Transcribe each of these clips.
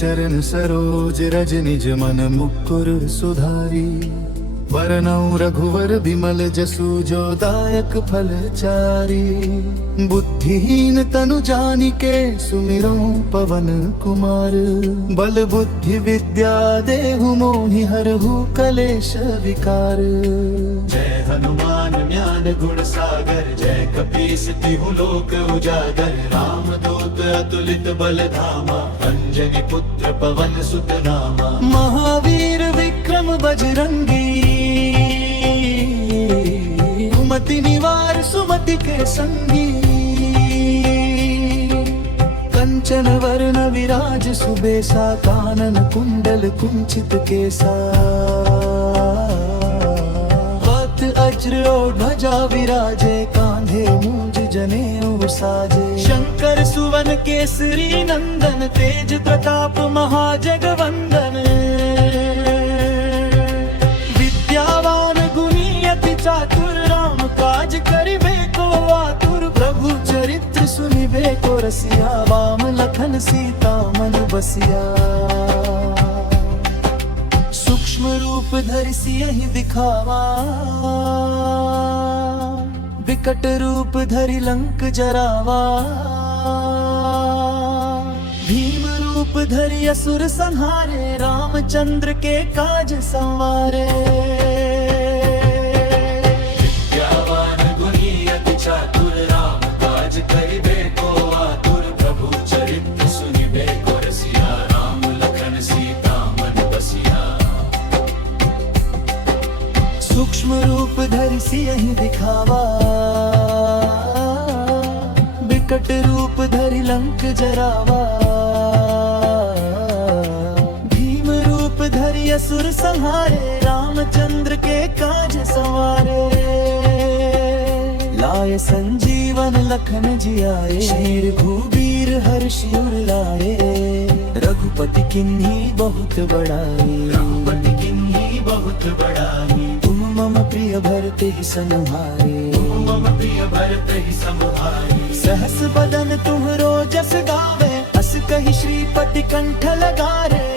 चरण सरोज रज निज मन मुकुर सुधारी। वरनौ रघुवर बिमल जसु जो दायक फल चारी। बुद्धिहीन तनु जानिके सुमिरौ पवन कुमार। बल बुद्धि विद्या देहु मोहि हरहु कलेश विकार। जय हनुमान ज्ञान गुण सागर जय कपीस तिहु लोक उजागर। रामदूत अतुलित बल धामा अंजनी पुत्र पवन सुत नामा। महावीर विक्रम बजरंगी कुमति निवार सुमति के संगी। कंचन वरण विराज सुबेसा कानन कुंडल कुंचित केसा। हाथ वज्र और ध्वजा विराजे कांधे मूंज जनेऊ साजे। शंकर सुवन केसरी नंदन तेज प्रताप महाजगवंदन। विद्यावान गुणी अति चातुर राम काज करिबे को आतुर। प्रभु चरित्र सुनिबे को रसिया वाम लखन सीता मन बसिया। सूक्ष्म रूप धरि सियहि दिखावा विकट रूप धरि लंक जरावा। भीम रूप धरि असुर संहारे रामचंद्र के काज संवारे। विद्यावान गुणी अति चातुर राम काज करिबे को आतुर। प्रभु चरित्र सुनिबे को रसिया राम लखन सीता मन बसिया। सूक्ष्म रूप धरि सियहि दिखावा विकट रूप धरि लंक जरावा। भीम रूप धरि असुर संहारे रामचंद्र के काज संवारे। लाए संजीवन लखन जियाए शेर भूवीर हर्षि उर लाए। रघुपति किन्ही बहुत बड़ाई रघुपति किन्ही बहुत बड़ाई। तुम मम प्रिय भरते ही संहारे तुम मम प्रिय भरते ही संहारे। सहस बदन तुम्हरो जस गावे अस कहि श्रीपति कंठ लगारे।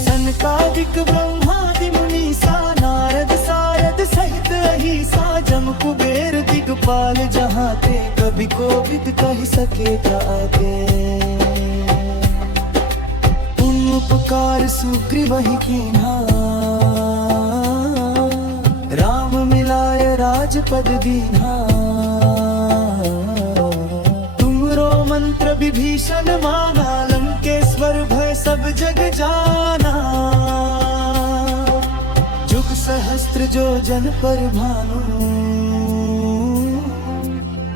सनकादिक ब्रह्मादि मुनीसा नारद सारद सहित अहिसा। जम कुबेर दिगपाल जहाते कभी कोविद कहि सके ताते। उपकार सुग्रीवहि कीन्हा राम मिलाय राजपद दीन्हा। तुमरो मंत्र विभीषण माना लंकेश्वर भय सब जग जाना। जुग सहस्त्र जो जन पर भानु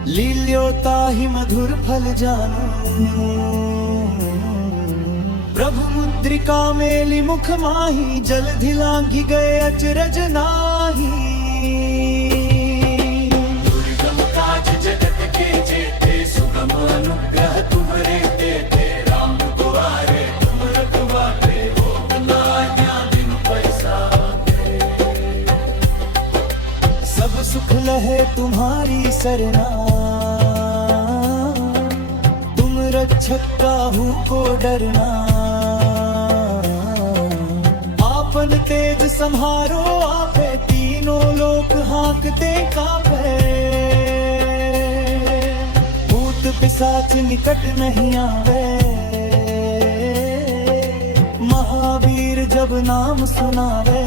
लील्यो ताहि मधुर फल जानू। प्रभु मुद्रिका मेलि मुख माही जलधि लांघि गए अचरज नाही। दुर्गम काज जगत के जेते सुगम अनुग्रह तुम्हरे देते। राम दुआरे तुम रखवारे होत न आज्ञा बिनु पैसाते। सब सुख लहे तुम्हारी सरना तुम रक्षक काहू को डरना। आपन तेज संहारो आपे तीनों लोक हांकते कांपे। भूत पिशाच निकट नहीं आवे महावीर जब नाम सुनावे।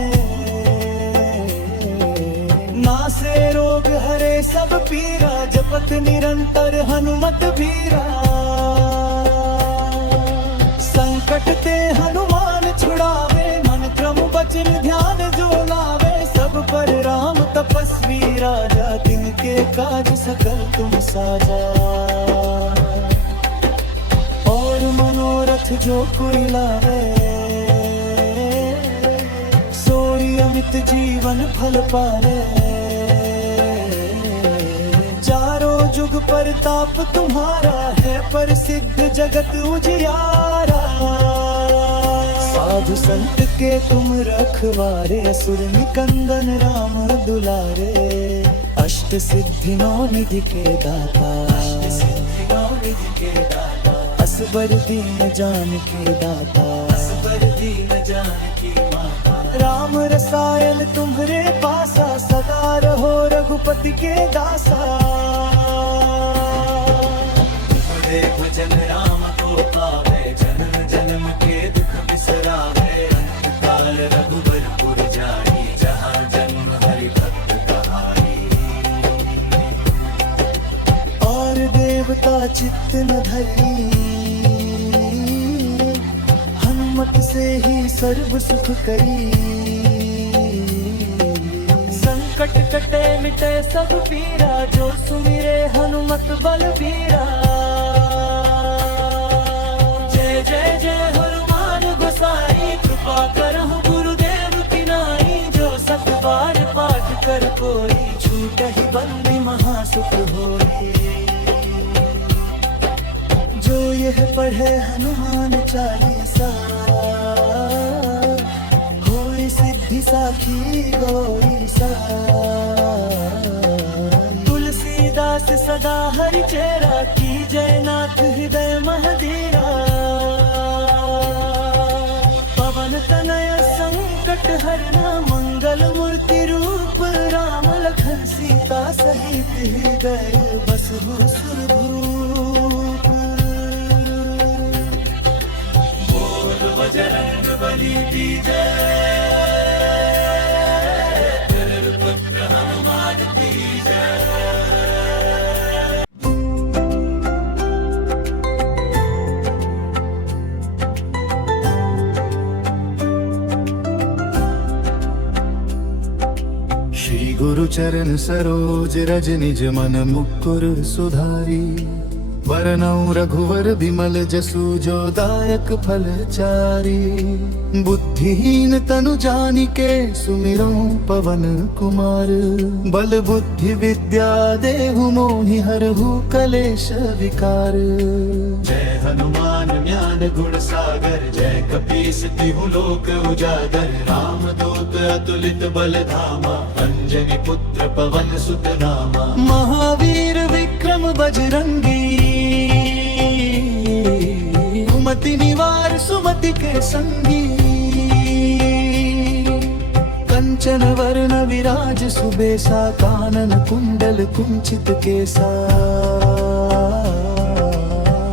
नासे रोग हरे सब पीरा जपत निरंतर हनुमत बीरा। संकट ते हनुमान छुड़ावे मन क्रम बचन ध्यान जो लावे। सब पर राम तपस्वी राजा तिनके काज सकल तुम साजा। और मनोरथ जो कोई लावे सोई अमित जीवन फल पावे। चारों जुग परताप तुम्हारा है प्रसिद्ध जगत उजियारा। साधु संत के तुम रखवारे असुर निकंदन राम दुलारे। अष्ट सिद्धि नौ निधि के दाता असबर दीन जान के दाता, असबर दीन जान की माता। राम रसायन तुम्हारे पासा, सदा रहो रघुपति के दासा। बड़े भजन राम को पावे, जन्म जन्म के दुख बिसरावे। अंत काल रघुबरपुर जाई, जहाँ जन्म हरि भक्त कहाई। और देवता चित्त न धरी, हनुमत से ही सर्व सुख करी। संकट कटे मिटे सब पीरा, जो सुमिरे हनुमत बलबीरा। जय जय जय हनुमान गोसाई, कृपा करहु गुरुदेव की नाई। जो सत बार पाठ कर कोई, छूटहि बंदी महासुख होई। जो यह पढ़े हनुमान चालीसा, होई सिद्धि साखी गौरी सा। तुलसीदास सदा हरि चेरा, की जय नाथ हृदय महधीरा। पवन तनय संकट हरना, मंगल मूर्ति रूप राम लखन सीता सहित हृदय बसहु सुरभूप। बोल बजरंग बली की जय, पुत्र हनुमान की जय। श्री गुरु चरण सरोज रज, निज मन मुकुर सुधारी। वरनौ रघुवर बिमल जसु, जो दायक फल चारी। बुद्धिहीन तनु जानिके, सुमिरौ पवन कुमार। बल बुद्धि विद्या देहु मोहि, हरहु कलेश विकार। जय हनुमान ज्ञान गुण सागर, जय कपीस तिहु लोक उजागर। राम दूत अतुलित बल धामा, अंजनी पुत्र पवन सुत नामा। महावीर विक्रम बजरंगी, सुमति निवार सुमति के संगी। कंचन वर्ण विराज सुबेसा, कानन कुंडल कुंचित केसा।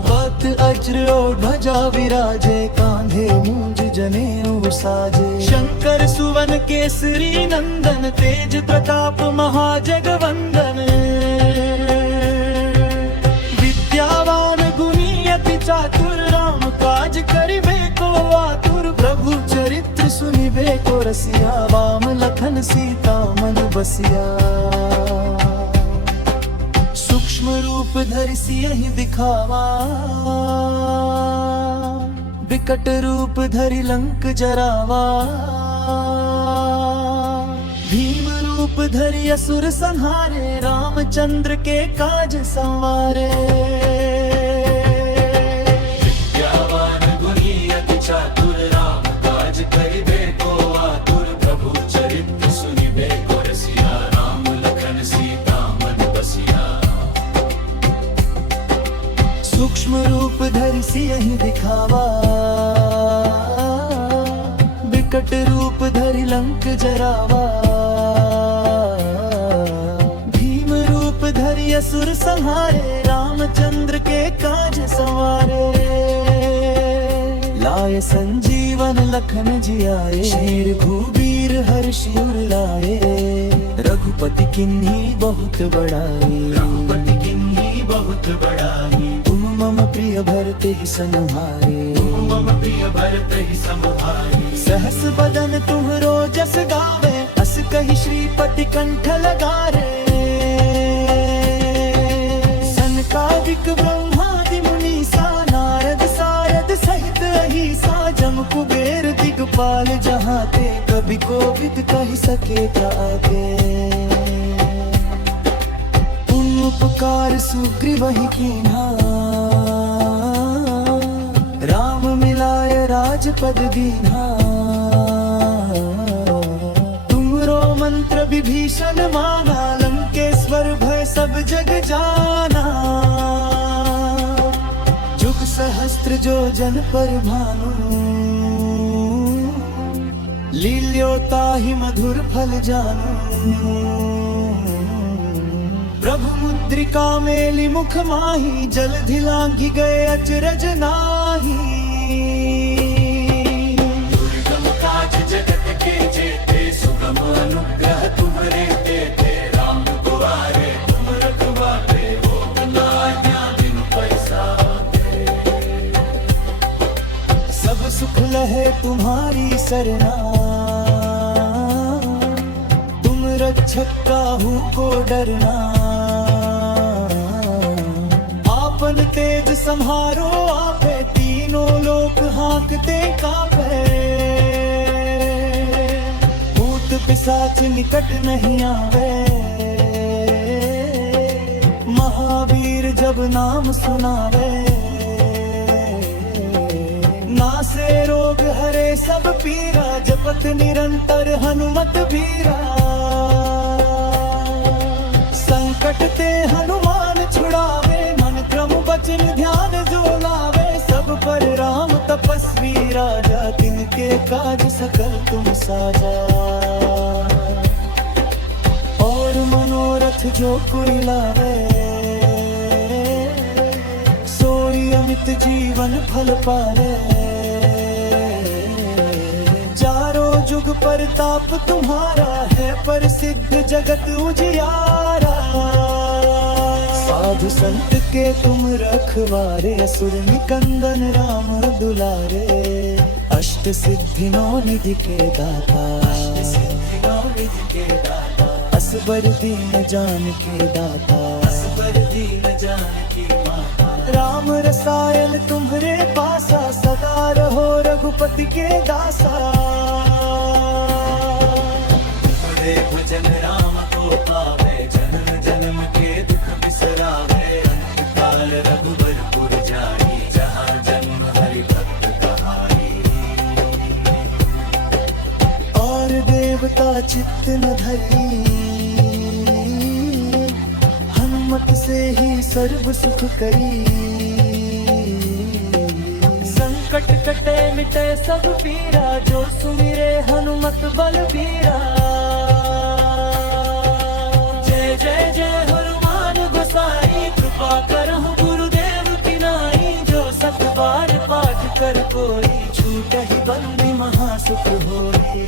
पत अज्र और ध्वजा विराजे, कांधे मूंज जनेऊ साजे। शंकर सुवन केसरी नंदन, तेज प्रताप महाजगवंदन। विद्यावान गुणी अति चातुर, राम काज करिबे को आतुर। प्रभु चरित्र सुनिबे को रसिया, वाम लखन सीता मन बसिया। सूक्ष्म रूप धरि सियहि दिखावा, विकट रूप धरि लंक जरावा। भीम रूप धरि असुर संहारे, रामचंद्र के काज संवारे। विद्यावान गुणी अति चातुर, राम काज करिबे को आतुर। प्रभु चरित्र सुनिबे को रसिया, राम लखन सीता मन बसिया। सूक्ष्म रूप धरि सियहि दिखावा, विकट रूप धरि लंक जरावा। भीम रूप धरि असुर संहारे, रामचंद्र के काज संवारे। लाए संजीवन लखन जियाए, शेर भूवीर हर्षि उर लाए। रघुपति किन्ही बहुत बड़ाई, रघुपति किन्ही बहुत बड़ाई। तुम मम प्रिय भरते संहारे, मम प्रिय भरते संहारे। सहस बदन तुम्हरो जस गावे, अस कहि श्रीपति कंठ लगारे। सनकादिक ब्रह्मादि मुनीसा, नारद सारद सहित अहिसा। जम कुबेर दिगपाल जहाँ ते, कभी कोविद कहि सके ताके। उपकार सुग्रीवहि कीन्हा, राम मिलाय राजपद दीन्हा। तुमरो मंत्र विभीषण माना, लंकेश्वर भय सब जग जाना। जुग सहस्त्र नेत्र जो जन पर भानु, लील्योता ही मधुर फल जानु। प्रभु मुद्रिका मेली मुख माही, जलधि लांघि गए अचरज नाही। दुर्गम काज जगत के जेते, सुगम अनुग्रह तुम्हारे देते। राम दुआरे तुम रखवारे, हो ना दिन पैसा दे। सब सुख लहे तुम्हारी सरना, तुम रक्षक काहू को डरना। आपन तेज संहारो आपे, तीनों लोक हाँकते कांपे। भूत पिशाच निकट नहीं आवे, महावीर जब नाम सुनावे। नासे रोग हरे सब पीरा, जपत निरंतर हनुमत बीरा। संकट ते हनुमान छुड़ावे, मन क्रम वचन ध्यान जो लावे। सब पर राम तपस्वी राजा, तिनके काज सकल तुम साजा। और मनोरथ जो कोई लावे, सोई अमित जीवन फल पावे। चारों जुग परताप तुम्हारा है, प्रसिद्ध जगत उजियारा। साधु संत के तुम रखवारे, असुर निकंदन राम दुलारे। अष्ट सिद्धि नौ निधि के दाता, अष्ट सिद्धि नौ निधि के दाता। असबर दीन जान के दाता, असबर दीन जान की माता। राम रसायन तुम्हारे पासा, सदा रहो रघुपति के दासा। बड़े भजन राम को पावे, जन्म जन्म के दुख बिसरावे। अंत काल रघुबरपुर जाई, जहाँ जन्म हरि भक्त कहाई। और देवता चित्त न धरी, हनुमत से ही सर्व सुख करी। संकट कटे मिटे सब पीरा, जो सुमिरे हनुमत बलबीरा। जय जय जय हनुमान गोसाई, कृपा करहु गुरुदेव की नाई। जो सत बार पाठ कर कोई, छूटहि बंदी महासुख होई।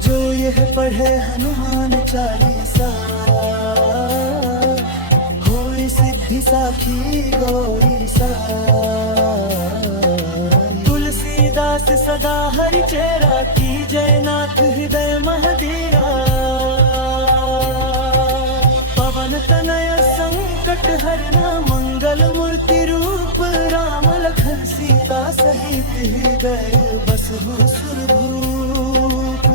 जो यह पढ़े हनुमान चालीसा, होई सिद्धि साखी गौरी सा। तुलसीदास सदा हरि चेरा, की जय नाथ हृदय महदीरा। पवन तनय संकट हरना, मंगल मूर्ति रूप राम। लखन सीता सहित हृदय बसहु सुरभूप।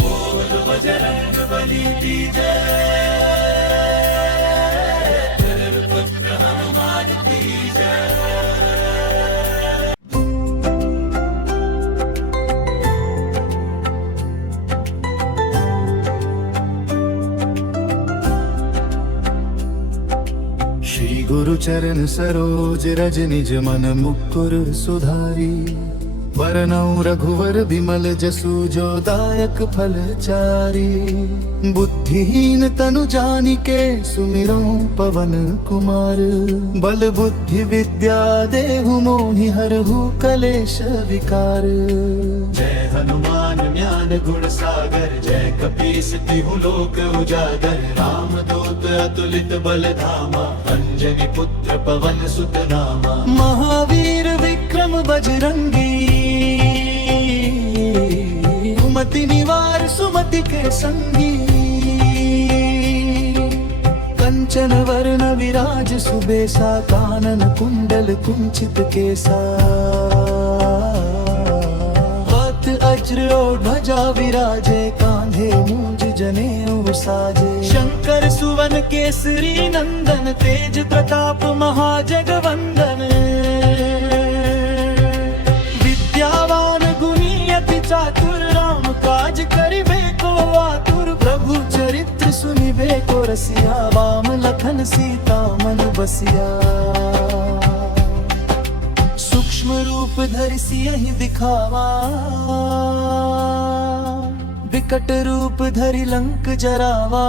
बोल बजरंग बली की जय, पुत्र हनुमान की जय। श्री गुरु चरण सरोज रज, निज मन मुकुर सुधारी। वरनौ रघुवर बिमल जसु, जो दायक फल चारी। बुद्धिहीन तनु जानिके, सुमिरौ पवन कुमार। बल बुद्धि विद्या देहु मोहि, हरहु कलेश विकार। जय हनुमान ज्ञान गुण सागर, जय कपीस तिहु लोक उजागर। राम दूत अतुलित बल धामा, अंजनी पुत्र पवन सुत नामा। महावीर विक्रम बजरंगी, कुमति निवार सुमति के संगी। कंचन वर्ण विराज सुबेसा, कानन कुंडल कुंचित केसा। हाथ अज्र और ध्वजा विराजे, कांधे मूंज जनेऊ साजे। शंकर सुवन केसरी नंदन, तेज प्रताप महाजगवंदन। विद्यावान गुणी अति चातुर, राम काज करिबे को आतुर। प्रभु चरित्र सुनिबे को रसिया, वाम लखन सीता बसिया। सूक्ष्म रूप धरि सियहि दिखावा, विकट रूप धरि लंक जरावा।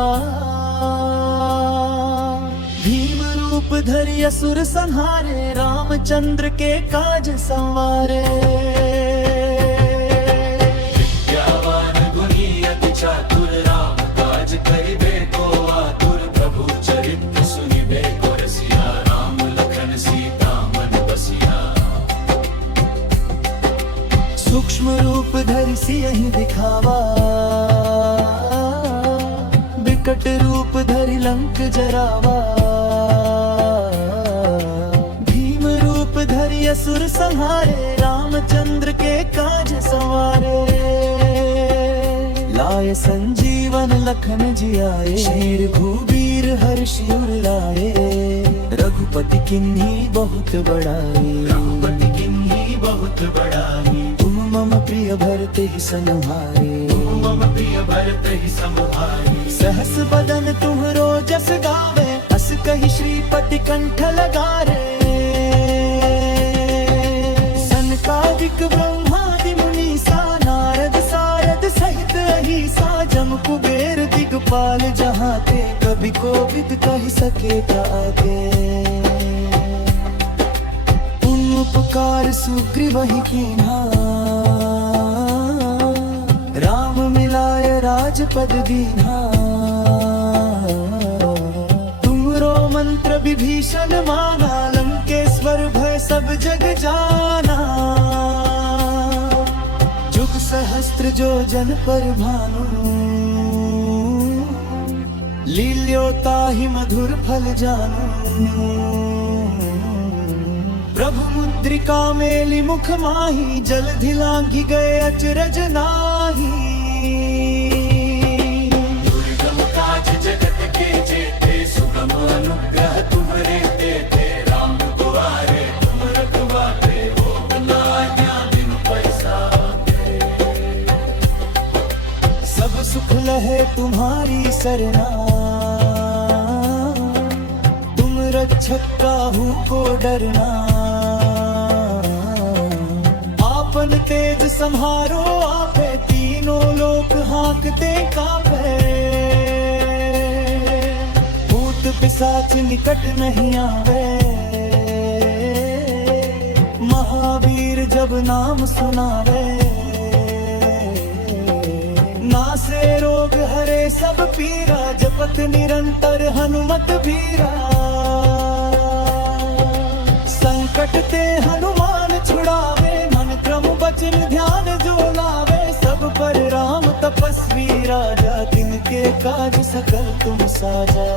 भीम रूप धरि असुर संहारे, रामचंद्र के काज संवारे। विद्यावान गुणी अति चातुर, राम काज करिबे को आतुर। प्रभु चरित्र सुनिबे को रसिया, राम लखन सीता मन बसिया। सूक्ष्म रूप धरि सियहि दिखावा, विकट रूप धरि लंक जरावा। भीम रूप धरि असुर संहारे, रामचंद्र के काज संवारे। लाए संजीवन लखन जियाए, शेर भूबीर हर्षि उर लाए। रघुपति किन्ही बहुत बड़ाई, रघुपति किन्ही बहुत बड़ाई। तुम मम प्रिय भरते ही समुहारे, तुम मम प्रिय भरते ही समुहारे। सहस बदन तुम्हरो जस गावे, अस कहि श्रीपति कंठ लगारे। सनकादिक ब्रह्मादि मुनीसा, नारद सारद सहित अहिसा। जम कुबेर दिगपाल जहाँ ते, कभी कोविद कहि सके आगे। उन उपकार सुग्रीवहि कीन्हा, राम मिलाय राजपद दीन्हा। तुमरो मंत्र विभीषण माना, लंकेश्वर भय सब जग जाना। जुग सहस्त्र जो जन पर भानु, लील्यो ताहि मधुर फल जानू। प्रभु मुद्रिका मेली मुख माही, जलधि लांघि गए अचरज नाही। दुर्गम काज जगत के जेते, सुगम अनुग्रह तुम्हरे देते। राम दुआरे तुम रखवारे, हो न आज्ञा बिनु पैसाते। सब सुख लहे तुम्हारी सरना, तुम रक्षक काहू को डरना। आपन तेज संहारो आपे, तीनों लोक हाँकते कांपे। भूत पिशाच निकट नहीं आवे, महावीर जब नाम सुनावे। नासे रोग हरे सब पीरा, जपत निरंतर हनुमत बीरा। संकट ते हनुमान छुड़ावे, मन क्रम बचन ध्यान जो लावे। सब पर राम तपस्वी राजा, तिनके काज सकल तुम साजा।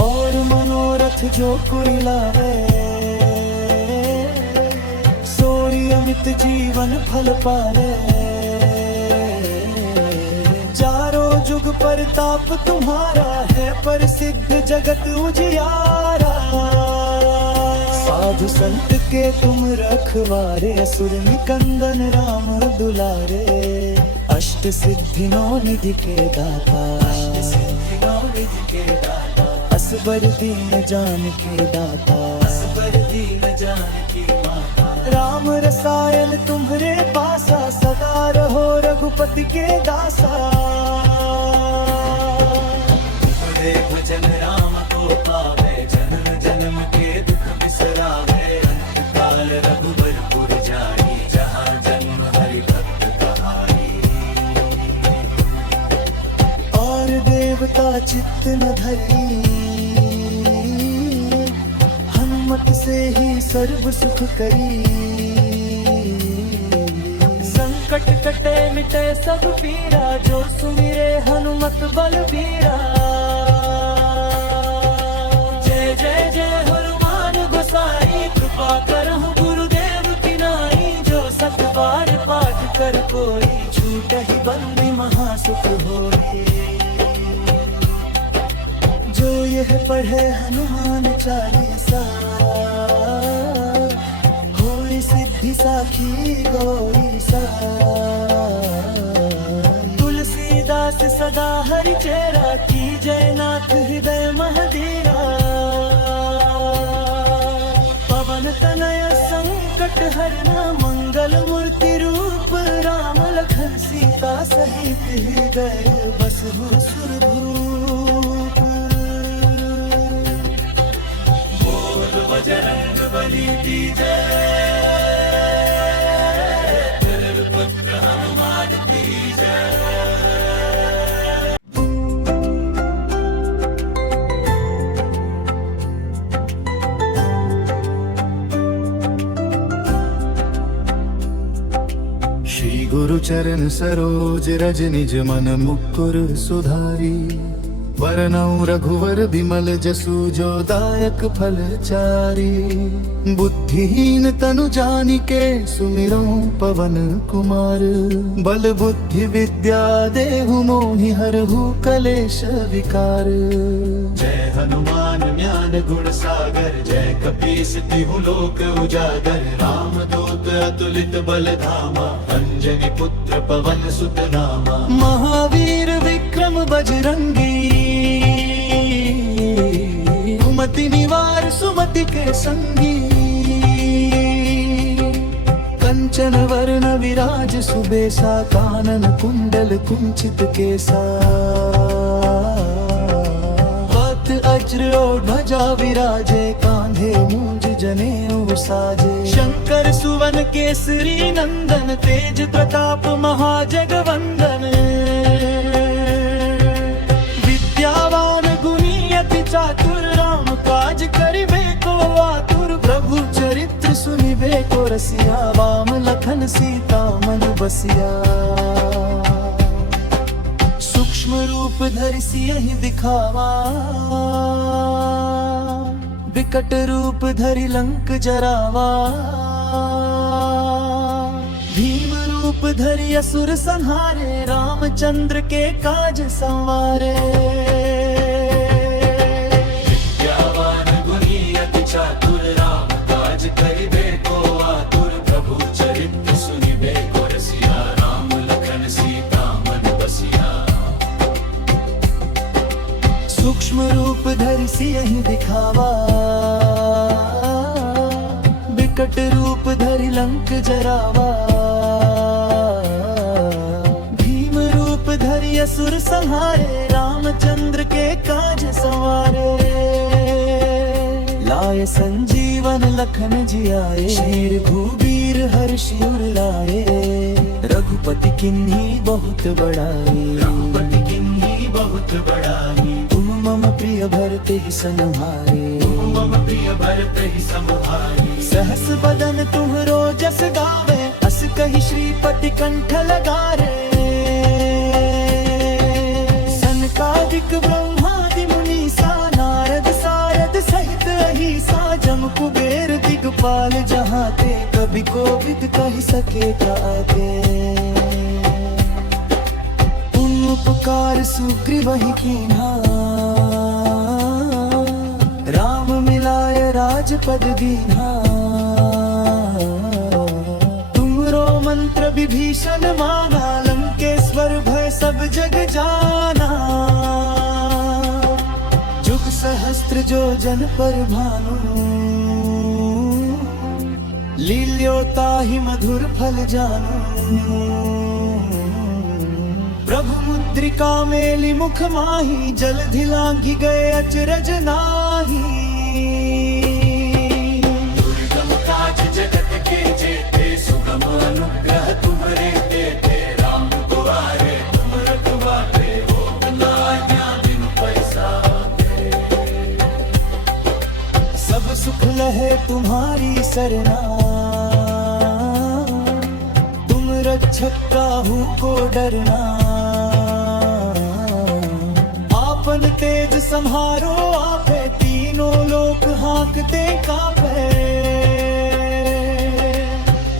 और मनोरथ जो कोई लावे, सोई अमित जीवन फल पावे। चारों जुग परताप तुम्हारा है, प्रसिद्ध जगत उजियारा। साधु संत के तुम रखवारे, असुर निकंदन राम दुलारे। अष्ट सिद्धि नौ निधि के दाता, अष्ट सिद्धि नौ निधि के दाता। असबर दीन जान के दाता, असबर दीन जान की माता। राम रसायन तुम्हरे पासा, सदा रहो रघुपति के दासा। तुम्हारे भजन राम को पावे, जन्म जन्म के दुख बिसरावे। अंत काल रघुबरपुर जाई, जहाँ जन्म हरि भक्त कहाई। और देवता चित्त न धरी, हनुमत से ही सर्व सुख करी। संकट कटे मिटे सब पीरा, जो सुमिरे हनुमत बलबीरा। जय जय जय हनुमान गोसाई, कृपा करहु गुरुदेव की नाई। जो सत बार पाठ कर कोई, छूटहि बंदी महासुख होई। जो यह पढ़े हनुमान चालीसा, होई सिद्धि साखी गौरी सा। तुलसीदास दास सदा हरि चेरा की जय नाथ हृदय महदेरा पवन तनय संकट हरना मंगल मूर्ति रूप राम लखन सीता सहित हृदय बसहु सुरभूप बोल बजरंग बली की जय पुत्र हनुमान की जय। श्री गुरु चरण सरोज रज निज मन मुकुर सुधारी वरनौ रघुवर बिमल जसु जो दायक फल चारी बुद्धिहीन तनु जानिके सुमिरौ पवन कुमार बल बुद्धि विद्या देहु मोहि हरहु कलेश विकार जय हनुमान ज्ञान गुण सागर जय कपीस तिहु लोक उजागर राम दूत अतुलित बल धामा अंजनी पुत्र पवन सुत नामा महावीर विक्रम बजरंगी कुमति निवार सुमति के संगी कंचन वर्ण विराज सुबेसा कानन कुंडल कुंचित केसा वक्त अज्र और ध्वजा विराजे कांधे मूंज जनेऊ साजे शंकर सुवन केसरी नंदन तेज प्रताप महाजगवंदन विद्यावान गुणी अति चातुर राम काज करिबे को आतुर प्रभु चरित्र सुनिबे को रसिया वाम लखन सीता मन बसिया सूक्ष्म रूप धरि सियहि दिखावा विकट रूप धरि लंक जरावा भीम रूप धरि असुर संहारे रामचंद्र के काज संवारे विद्यावान गुणी अति चातुर राम काज करिबे को आतुर प्रभु चरित्र सुनिबे को रसिया राम लखन सीता मन बसिया सूक्ष्म रूप धरि सियहि दिखावा विकट रूप धरि लंक जरावा भीम रूप धरि असुर संहारे रामचंद्र के काज संवारे लाए संजीवन लखन जियाए शेर भूवीर हर्षि उर लाए रघुपति किन्हीं बहुत बड़ाई रघुपति किन्हीं बहुत बड़ाई तुम मम प्रिय भरते ही संहारे तुम मम प्रिय भरते ही संहारे सहस बदन तुम्हरो जस गावे अस कहि श्रीपति कंठ लगारे सनकादिक ब्रह्मादि मुनीसा नारद सारद सहित अहिसा जम कुबेर दिगपाल जहाँ ते कभी कोविद कहि सके ताते उपकार सुग्रीवहि कीन्हा राम मिलाय राजपद दीन्हा तुमरो मंत्र विभीषण माना लंकेश्वर भय सब जग जाना जुग सहस्त्र जो जन पर भानु लील्योताहि मधुर फल जानू प्रभु मुद्रिका मेली मुख माही जलधि लांघि गए अचरज नाही दुर्गम काज जगत के जेते सुगम अनुग्रह तुम्हरे देते राम दुआरे तुम रखवारे हो ना दिन पैसाते सब सुख लहे तुम्हारी सरना तुम रक्षक काहू को डरना आपन तेज संहारो आपे तीनों लोक हाँकते कापे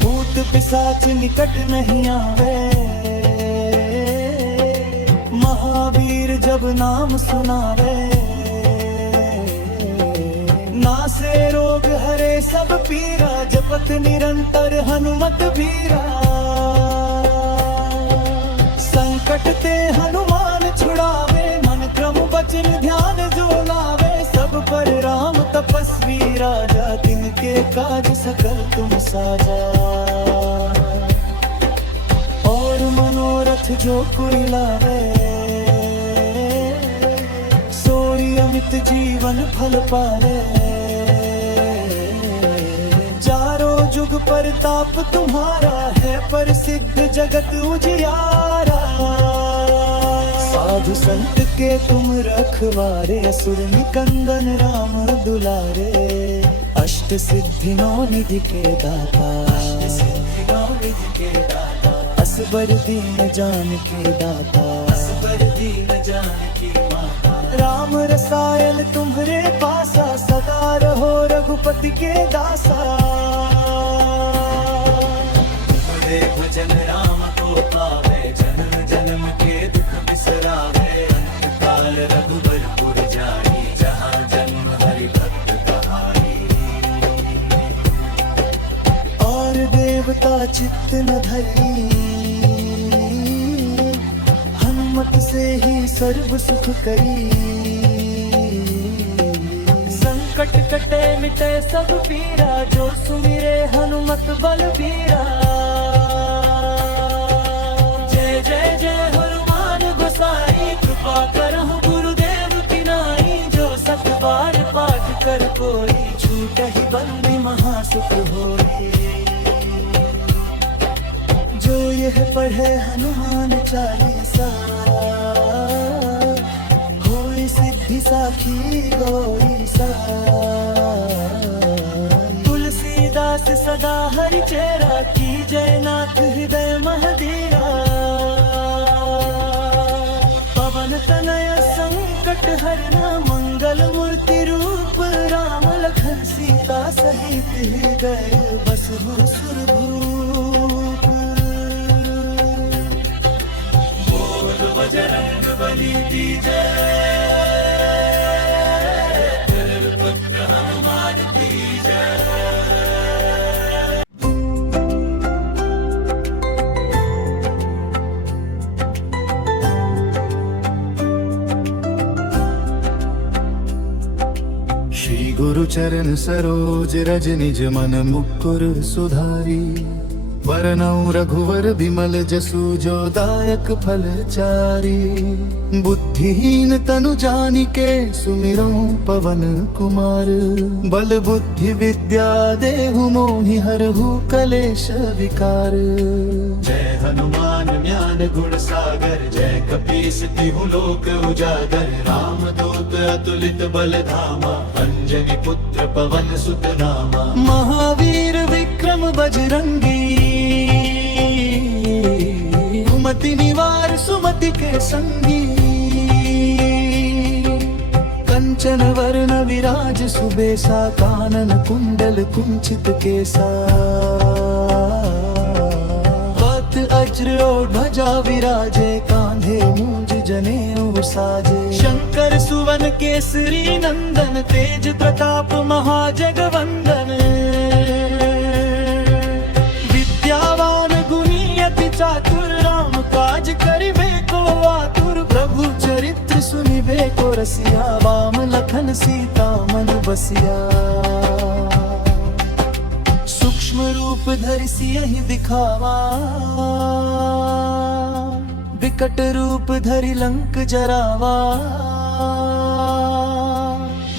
भूत पिशाच निकट नहीं आवे महावीर जब नाम सुनावे नासे रोग हरे सब पीरा जपत निरंतर हनुमत बीरा कटते हनुमान छुड़ावे, मन क्रम वचन ध्यान जो लावे। सब पर राम तपस्वी राजा, तिनके काज सकल तुम साजा। और मनोरथ जो कोई लावे, सोई अमित जीवन फल पावे। चारों जुग परताप तुम्हारा है, प्रसिद्ध जगत उजियारा। साधु संत के तुम रखवारे, असुर निकंदन राम दुलारे। अष्ट सिद्धि नौ निधि के दाता, असबर दीन जान के दाता, असबर दीन जान की माता। राम रसायन तुम्हारे पासा, सदा रहो रघुपति के दासा। तुम्हारे भजन राम को पावे, जन्म जन्म के दुख बिसरावे। अंत काल रघुबरपुर जाई, जहाँ जन्म हरि भक्त कहाई। और देवता चित्त न धरी, हनुमत से ही सर्व सुख करी। संकट कटे मिटे सब पीरा, जो सुमिरे हनुमत बलबीरा। जय जय जय हनुमान गोसाई, कृपा करहु गुरुदेव की नाई। जो सत बार पाठ कर कोई, छूटहि बंदी महासुख होई। जो यह पढ़े हनुमान चालीसा, होई सिद्धि साखी गौरी सा। तुलसीदास सदा हरि चेरा, की जय नाथ हृदय महदीरा। पवन तनय संकट हरना, मंगल मूर्ति रूप राम लखन सीता सहित हृदय बसहु सुरभूप। बजरंग बली की जय, पुत्र हनुमान की जय। श्री गुरु चरण सरोज रज, निज मन मुकुर सुधारी। वरनौ रघुवर बिमल जसु, जो दायक फल चारी। बुद्धिहीन तनु जानिके, सुमिरौ पवन कुमार। बल बुद्धि विद्या देहु मोहि, हरहु कलेश विकार। जय हनुमान ज्ञान गुण सागर, जय कपीस तिहु लोक उजागर। राम दूत अतुलित बल धामा, अंजनी पुत्र पवन सुत नामा। महावीर विक्रम बजरंगी, कुमति निवार सुमति के संगी। कंचन वर्ण विराज सुबेसा, कानन कुंडल कुंचित केसा। पत अज्र और ध्वजा विराजे, कांधे मूंज जनेऊ साजे। शंकर सुवन केसरी नंदन, तेज प्रताप महाजगवंदन। विद्यावान गुणी अति चातुर, राम काज करिबे को आतुर। प्रभु चरित्र सुनिबे को रसिया, वाम लखन सीता मन बसिया। सूक्ष्म रूप धरि सियहि दिखावा, विकट रूप धरि लंक जरावा।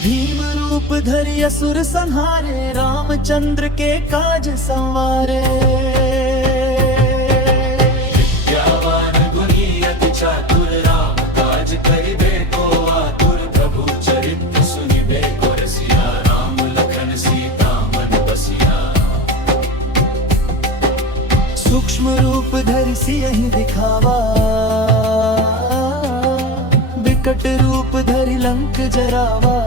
भीम रूप धरि असुर संहारे, रामचंद्र के काज संवारे। विद्यावान गुणी अति चातुर, राम काज करिबे को आतुर। प्रभु चरित्र सुनिबे को रसिया, राम लखन सीता मन बसिया। सूक्ष्म रूप धरि सियहि दिखावा, विकट रूप धरि लंक जरावा।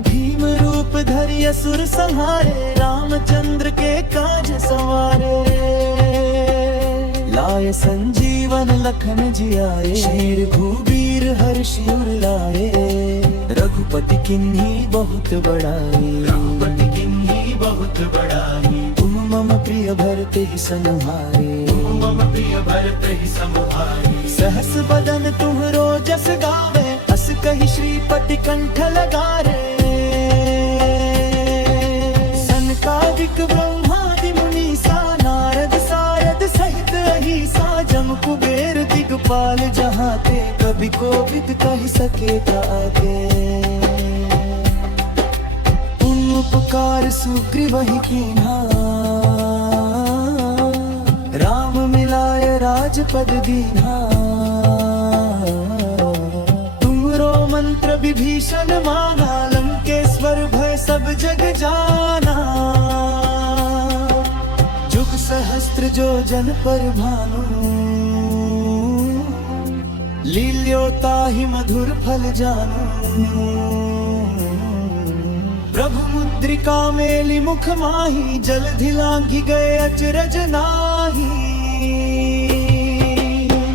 भीम रूप धरि असुर संहारे, रामचंद्र के काज संवारे। लाए संजीवन लखन जियाए, शेर भूवीर हर्षि उर लाए। रघुपति किन्हीं बहुत बड़ाई, रघुपति किन्हीं बहुत बड़ाई। तुम मम प्रिय भरते संहारे। मम प्रिय भरत ही समभाई। सहस बदन तुम्हरो जस गावे, अस कहि श्रीपति कंठ लगारे। सनकादिक ब्रह्मादि मुनीसा, नारद सारद सहित अहिसा। जम कुबेर दिगपाल जहाँ ते, कभी कोविद कह सके ताके। उपकार सुग्रीवहि कीन्हा, राम मिलाय राजपद दीन्हा। तुमरो मंत्र विभीषण माना, लंकेश्वर भय सब जग जाना। जुग सहस्त्र जो जन पर भानु, लील्योता ही मधुर फल जानू। प्रभु मुद्रिका मेली मुख माही, जलधि लांघि गए अचरज नाही।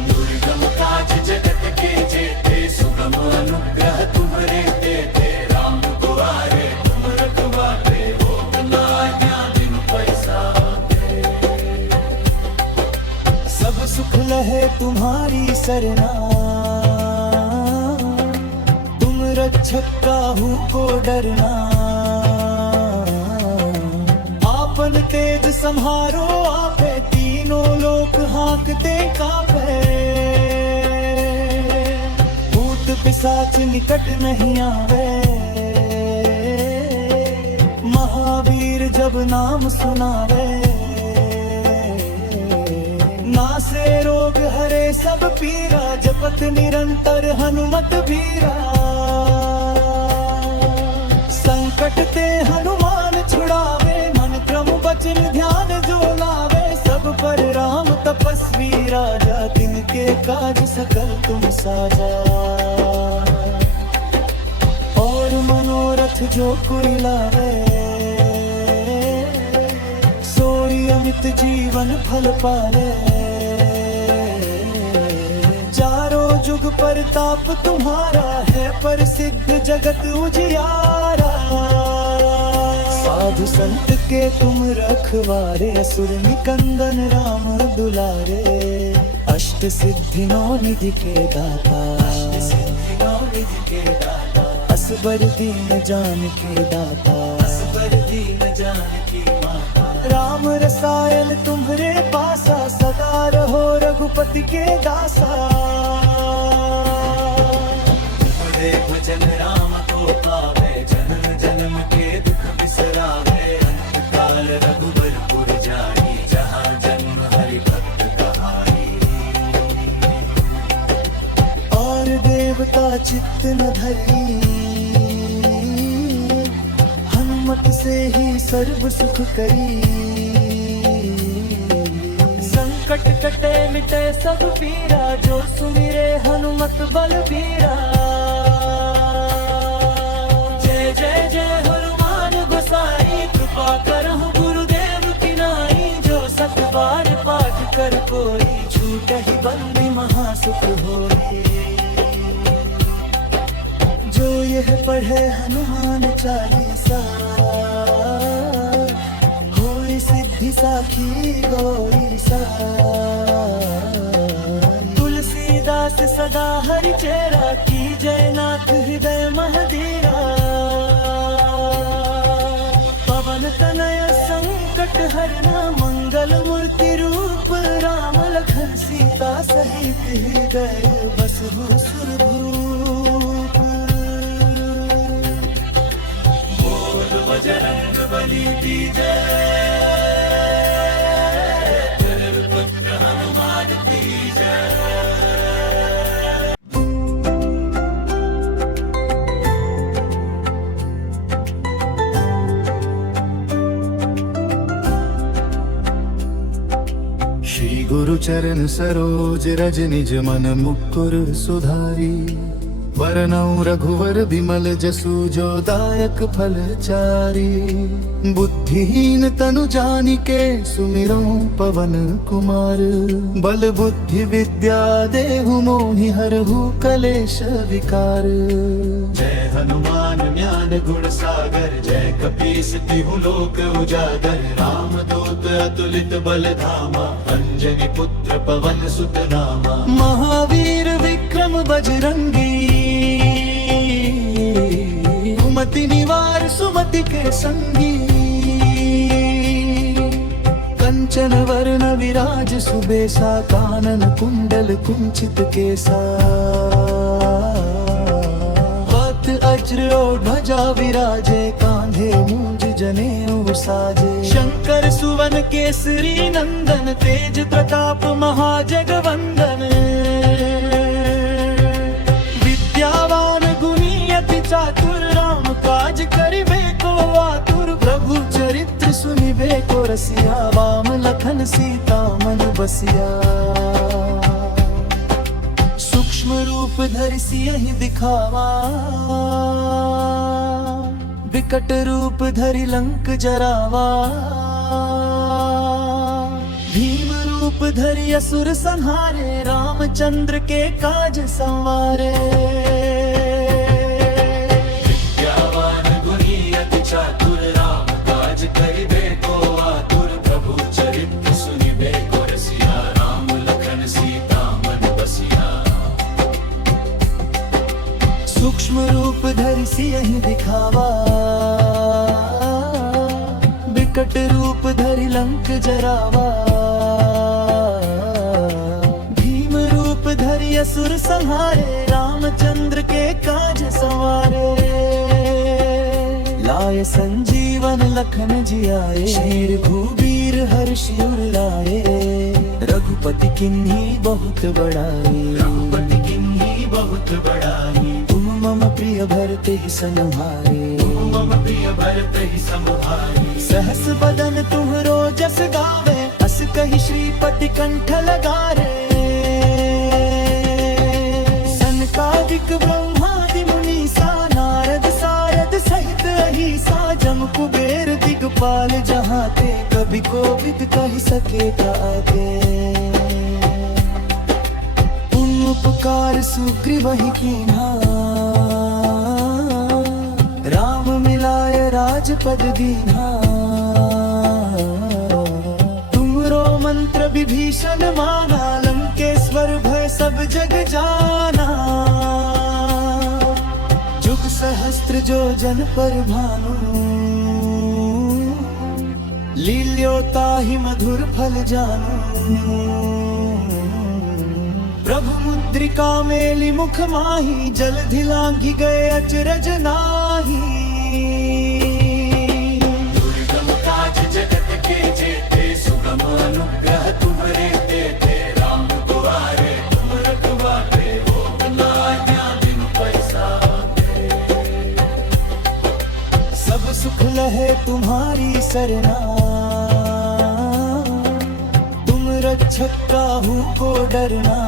दुर्गम काज जगत के जेते, सुगम अनुग्रह तुम्हरे देते। राम दुआरे तुम रखवारे, होत न आज्ञा बिनु पैसारे। सब सुख लहे तुम्हारी सरना, तुम रक्षक काहू को डरना। आपन तेज संहारो आपे, तीनों लोक हाँकते कापे। भूत पिशाच निकट नहीं आवे, महावीर जब नाम सुनावे। नासे रोग हरे सब पीरा, जपत निरंतर हनुमत बीरा। संकट ते हनुमान छुड़ावे, मन क्रम वचन ध्यान जो लावे। सब पर राम तपस्वी राजा, तिनके काज सकल तुम साजा। और मनोरथ जो कोई लावे, सोई अमित जीवन फल पावे। चारों जुग परताप तुम्हारा है, प्रसिद्ध जगत उजियारा। साधु संत के तुम रखवारे, असुर निकंदन राम दुलारे। अष्ट सिद्धि नौ निधि के दाता, अष्ट सिद्धि नौ निधि के दाता। असबर दीन जान के दाता, असबर दीन जान की माता। राम रसायन तुम्हरे पासा, सदा रहो रघुपति के दासा। तुम्हारे भजन राम को पावे, जन्म जन्म के दुख बिसरावे। अंत काल रघुबरपुर जाई, जहाँ जन्म हरि भक्त कहाई। और देवता चित्त न धरी, हनुमत से ही सर्व सुख करी। संकट कटे मिटे सब पीरा, जो सुमिरे हनुमत बलबीरा। जय जय जय हनुमान गोसाई, कृपा करहु गुरुदेव की नाई। जो सत बार पाठ कर कोई, छूटहि बंदी महासुख होई। जो यह पढ़े हनुमान चालीसा, होई सिद्धि साखी गौरी सा। तुलसीदास सदा हरि चेरा, की जय नाथ हृदय महदीरा। पवन तनय संकट हरना, मंगल मूर्ति रूप राम। लखन सीता सहित हृदय बसहु सुरभूप। बोल बजरंग बली की जय, पुत्र हनुमान की जय। श्री गुरु चरण सरोज रज, निज मन मुकुर सुधारी। वरनौ रघुवर बिमल जसु, जो दायक फल चारी। बुद्धिहीन तनु जानिके, सुमिरौ पवन कुमार। बल बुद्धि विद्या देहु मोहि, हरहु कलेश विकार। जय हनुमान ज्ञान ज्ञान गुण सागर, जय कपीस तिहु लोक उजागर। रामदूत अतुलित बल धामा, अंजनी पुत्र पवन सुत नामा। महावीर विक्रम बजरंगी, कुमति निवार सुमति के संगी। कंचन वर्ण विराज सुबेसा, कानन कुंडल कुंचित केसा। हाथ वज्र और ध्वजा विराजे, कांधे मूंज जनेऊ साजे। शंकर सुवन केसरी नंदन, तेज प्रताप महाजगवंदन। विद्यावान गुणी अति चातुर, राम काज करिबे को आतुर। प्रभु चरित्र सुनिबे को रसिया, राम लखन सीता मन बसिया। सूक्ष्म रूप धरि सियहि दिखावा, विकट रूप धरि लंक जरावा। भीम रूप धरि असुर संहारे, रामचंद्र के काज संवारे। विद्यावान गुणी अति चातुर, राम काज करिबे को आतुर। प्रभु चरित्र सुनिबे को रसिया, राम लखन सीता मन बसिया। सूक्ष्म रूप धरि सियहि दिखावा, विकट रूप धरि लंक जरावा। भीम रूप धरि असुर संहारे, रामचंद्र के काज संवारे। लाए संजीवन लखन जियाए, शेर भूबीर हर्षि उर लाए। रघुपति किन्ही बहुत बड़ाई, रघुपति किन्ही बहुत बड़ाई। तुम मम प्रिय भरते ही संहारे, तुम मम प्रिय भरते ही संहारे। सहस बदन तुम्हरो जस गावे, अस कहि श्रीपति कंठ लगारे। सनकादिक ब्रह्मादि मुनीसा, नारद सारद सहित अहिसा। जम कुबेर दिगपाल जहाँ ते, कभी कोविद कहि सके ताते। पुण्य उपकार सुग्रीवहि कीन्हा, राम मिलाय राजपद दीन्हा। तुमरो मंत्र विभीषण माना, लंकेश्वर भय सब जग जाना। जुग सहस्त्र जो जन पर भानु, लील्यो ताहि मधुर फल जानू। प्रभु मुद्रिका मेली मुख माही, जलधि लांघि गए अचरज नाही। दुर्गम काज जगत के जेते, सुगम अनुग्रह तुम्हरे देते। राम दुआरे तुम रखवारे, हो न आज्ञा बिनु पैसाते। सब सुख लहे तुम्हारी सरना, तुम रक्षक काहू को डरना।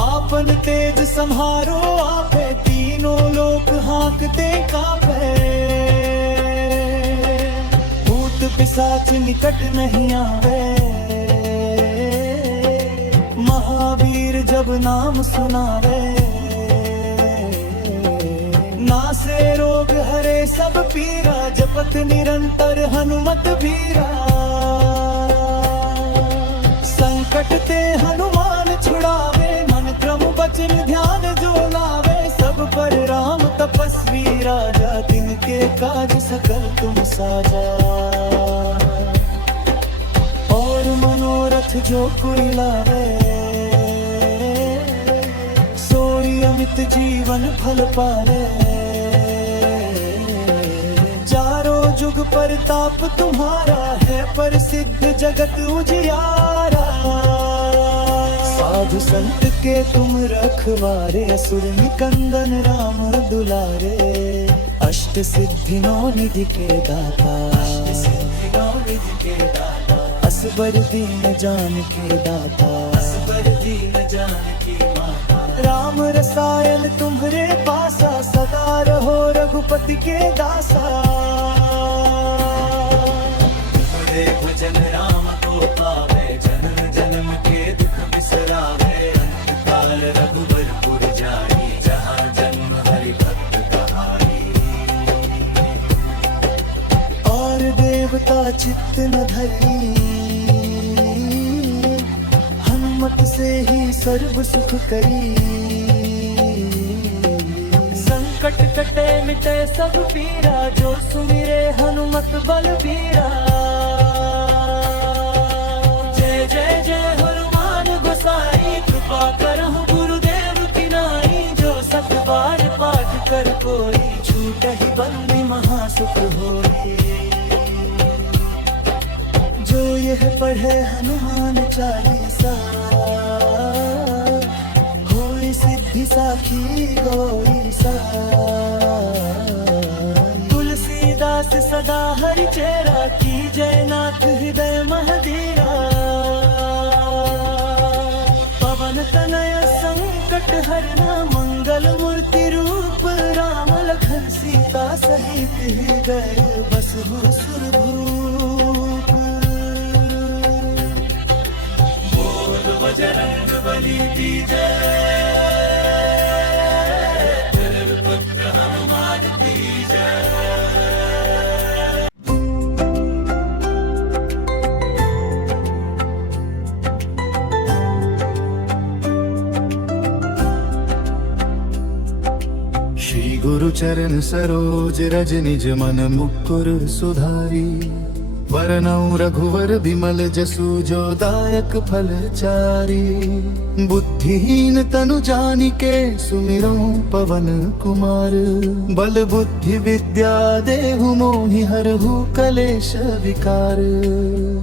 आपन तेज संहारो आपे, तीनों लोक हाँकते कापे। भूत पिशाच निकट नहीं आवे, महावीर जब नाम सुनावे। नासे रोग हरे सब पीरा, जपत निरंतर हनुमत बीरा। संकट ते हनुमान छुड़ावे, मन क्रम बचन ध्यान जो लावे। सब पर राम तपस्वी राजा, तिनके काज सकल तुम साजा। और मनोरथ जो कोई लावे, सोई अमित जीवन फल पावे। चारों जुग परताप तुम्हारा है, प्रसिद्ध जगत उजियारा। साधु संत के तुम रखवारे, असुर निकंदन राम दुलारे। अष्ट सिद्धि नौ निधि के दाता, अष्ट सिद्धि नौ निधि के दाता। असबर दीन जान के दाता, असबर दीन जान की माता। राम रसायन तुम्हरे पासा, सदा रहो रघुपति के दासा। तुम्हारे भजन राम को पावे, जन्म जन्म के दुख बिसरावे। अंत काल रघुबर पुर जाई, जहाँ जन्म हरि भक्त चित्त न धरी, हनुमत से ही सर्व सुख करी। संकट कटे मिटे सब पीरा, जो सुमिरे हनुमत बलबीरा। जय जय जय हनुमान गोसाई, कृपा करहु गुरुदेव की नाई। जो सत बार पाठ कर कोई, छूटहि बंदी महासुख होई। जो यह पढ़े हनुमान चालीसा, होई सिद्धि साखी गोई सा। तुलसीदास सदा हरि चेरा, की जय नाथ हृदय महदीरा। पवन तनय संकट हरना, मंगल मूर्ति रूप राम लखन सीता सहित हृदय बसहु सुरभूप। बोल बजरंग बली की जय, पुत्र हनुमान की जय। श्री गुरु चरण सरोज रज, निज मन मुकुर सुधारी। वरनौ रघुवर बिमल जसु, जो दायक फल चारी। बुद्धिहीन तनु जानिके, सुमिरौ पवन कुमार। बल बुद्धि विद्या देहु मोहि हरहु कलेश विकार।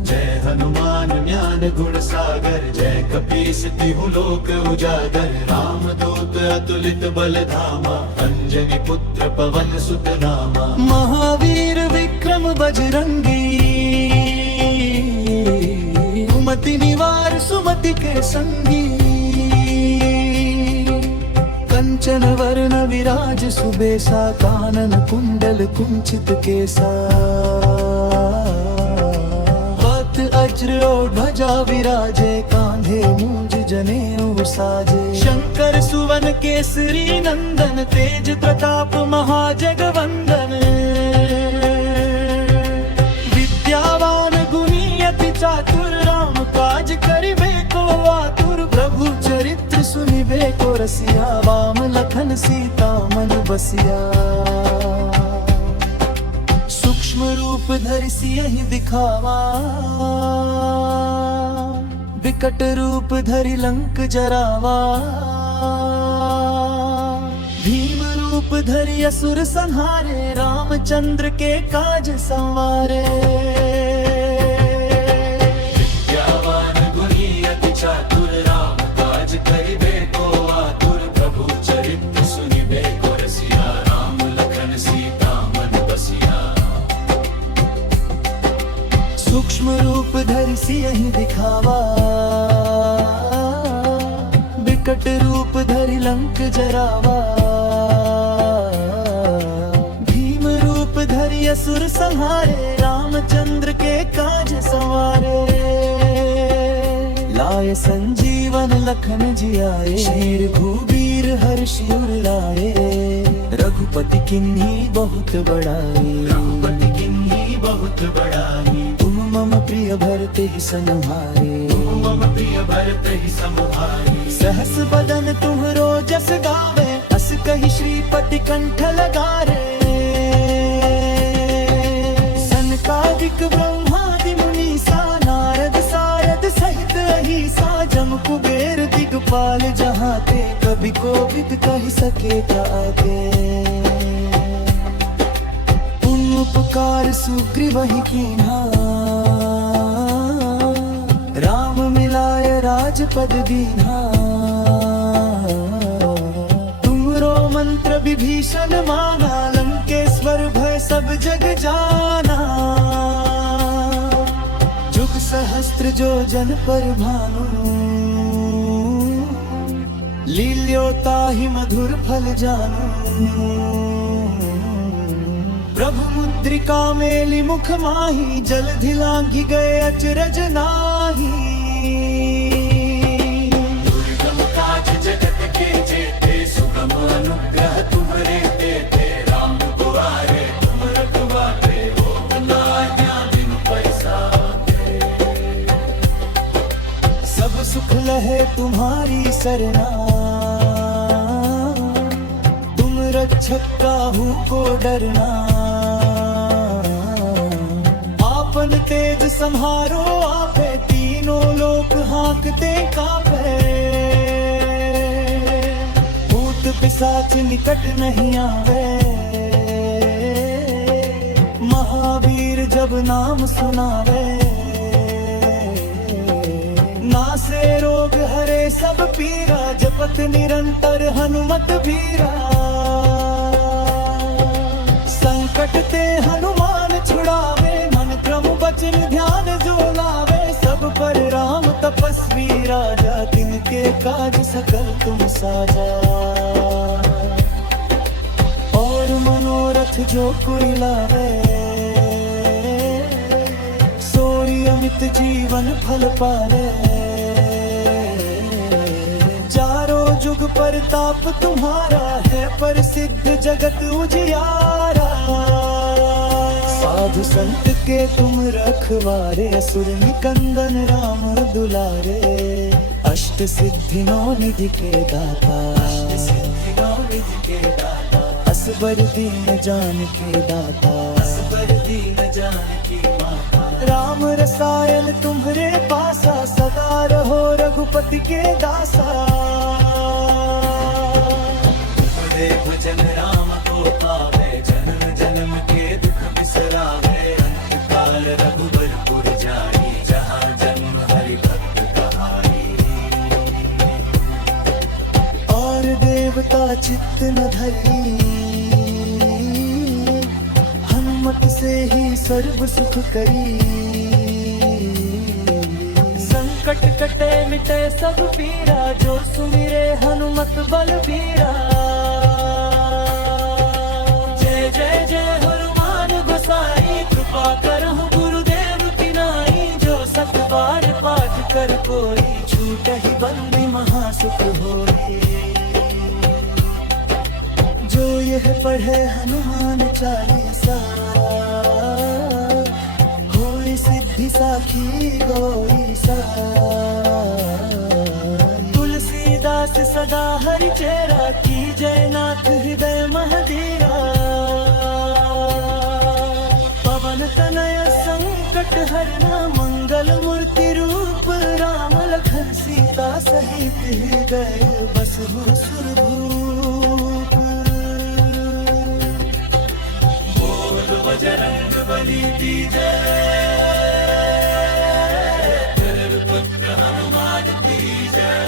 जय हनुमान ज्ञान गुण सागर, जय कपीस तिहु लोक उजागर। राम दूत अतुलित बल धामा, अंजनी पुत्र पवन सुत नामा। महावीर विक्रम बजरंगी, कुमति निवार सुमति के संगी। कंचन वरण विराज सुबेसा, कानन कुंडल कुंचित केसा। वक्त वज्र और ध्वजा विराजे, कांधे मूंज जनेऊ साजे। शंकर सुवन केसरी नंदन, तेज प्रताप महाजगवंदन। विद्यावान गुणी अति चातुर, राम काज करिबे को आतुर। प्रभु चरित्र सुनिबे को रसिया, वाम लखन सीता मन बसिया। सूक्ष्म रूप धरि सियहि दिखावा, विकट रूप धरि लंक जरावा। भीम रूप धरि असुर संहारे, रामचंद्र के काज संवारे। विद्यावान गुणी अति चातुर, राम काज करिबे को आतुर। प्रभु चरित्र सुनिबे को रसिया, राम लखन सीता मन बसिया। सूक्ष्म रूप धरि सियहि दिखावा, विकट रूप धरि लंक जरावा। भीम रूप धरि असुर संहारे, रामचंद्र के काज संवारे। लाए संजीवन लखन जियाए, शेर भूवीर हर्षि उर लाए। रघुपति किन्ही बहुत बड़ाई, रघुपति किन्ही बहुत बड़ाई। तुम मम प्रिय भरते ही संहारे, तुम मम प्रिय भरते ही संहारे। सहस बदन तुम्हरो जस गावे, अस कहि श्रीपति कंठ लगारे। सनकादिक ब्रह्मादि मुनीसा, नारद सारद सहित अहिसा। जम कुबेर दिगपाल जहाँ ते, कभी कोविद कहि सके ताते। उपकार सुग्रीवहि कीन्हा, राम मिलाय राजपद दीन्हा। तुमरो मंत्र विभीषण माना, लंकेश्वर भय सब जग जाना। जुग सहस्त्र जो जन पर भानु, लील्योताहि मधुर फल जानू। प्रभु मुद्रिका मेलि मुख माही, जलधि लांघि गए अचरज नाही। दुर्गम काज जगत के जेते, सुगम अनुग्रह तुम्हरे देते। राम दुआरे तुम रखवारे, हो न आज्ञा बिनु पैसारे। तुम्हारी सरना, तुम रक्षक काहू को डरना। आपन तेज संहारो आपे, तीनों लोक हाँकते कांपे। भूत पिशाच निकट नहीं आवे, महावीर जब नाम सुनावे। नासे रोग हरे सब पीरा, जपत निरंतर हनुमत बीरा। संकट ते हनुमान छुड़ावे, मन क्रम वचन ध्यान जो लावे। सब पर राम तपस्वी राजा, तिनके काज सकल तुम साजा। और मनोरथ जो कोई लावे, सोई अमित जीवन फल पावे। चारों जुग परताप तुम्हारा है, प्रसिद्ध जगत उजियारा। साधु संत के तुम रखवारे, असुर निकंदन राम दुलारे। अष्ट सिद्धि नौ निधि के दाता, असबर दीन जान के दाता, असबर दीन जान की माता। राम रसायन तुम्हारे पासा, सदा रहो रघुपति के दासा। तुमरे भजन राम को पावे, जन्म जन्म के दुख बिसरावे। अंत काल रघुबरपुर जाई, जहाँ जन्म हरि भक्त कहाई। और देवता चित्त न धरी, हनुमत से ही सर्व सुख करी। संकट कटे मिटे सब पीरा, जो सुमिरे हनुमत बलबीरा। जय जय जय हनुमान गोसाई, कृपा करहु गुरुदेव की नाई। जो सत बार पाठ कर कोई, छूटहि बंदी महासुख होई। जो यह पढ़े हनुमान चालीसा, होई सिद्धि साखी गौरी सा। तुलसीदास सदा हरि चेरा, की जय नाथ हृदय महधीरा। पवन तनय संकट हरना, मंगल मूर्ति रूप राम लखन सीता सहित हृदय बसहु सुरभूप। बजरंग बली की जय, पुत्र हनुमान की जय।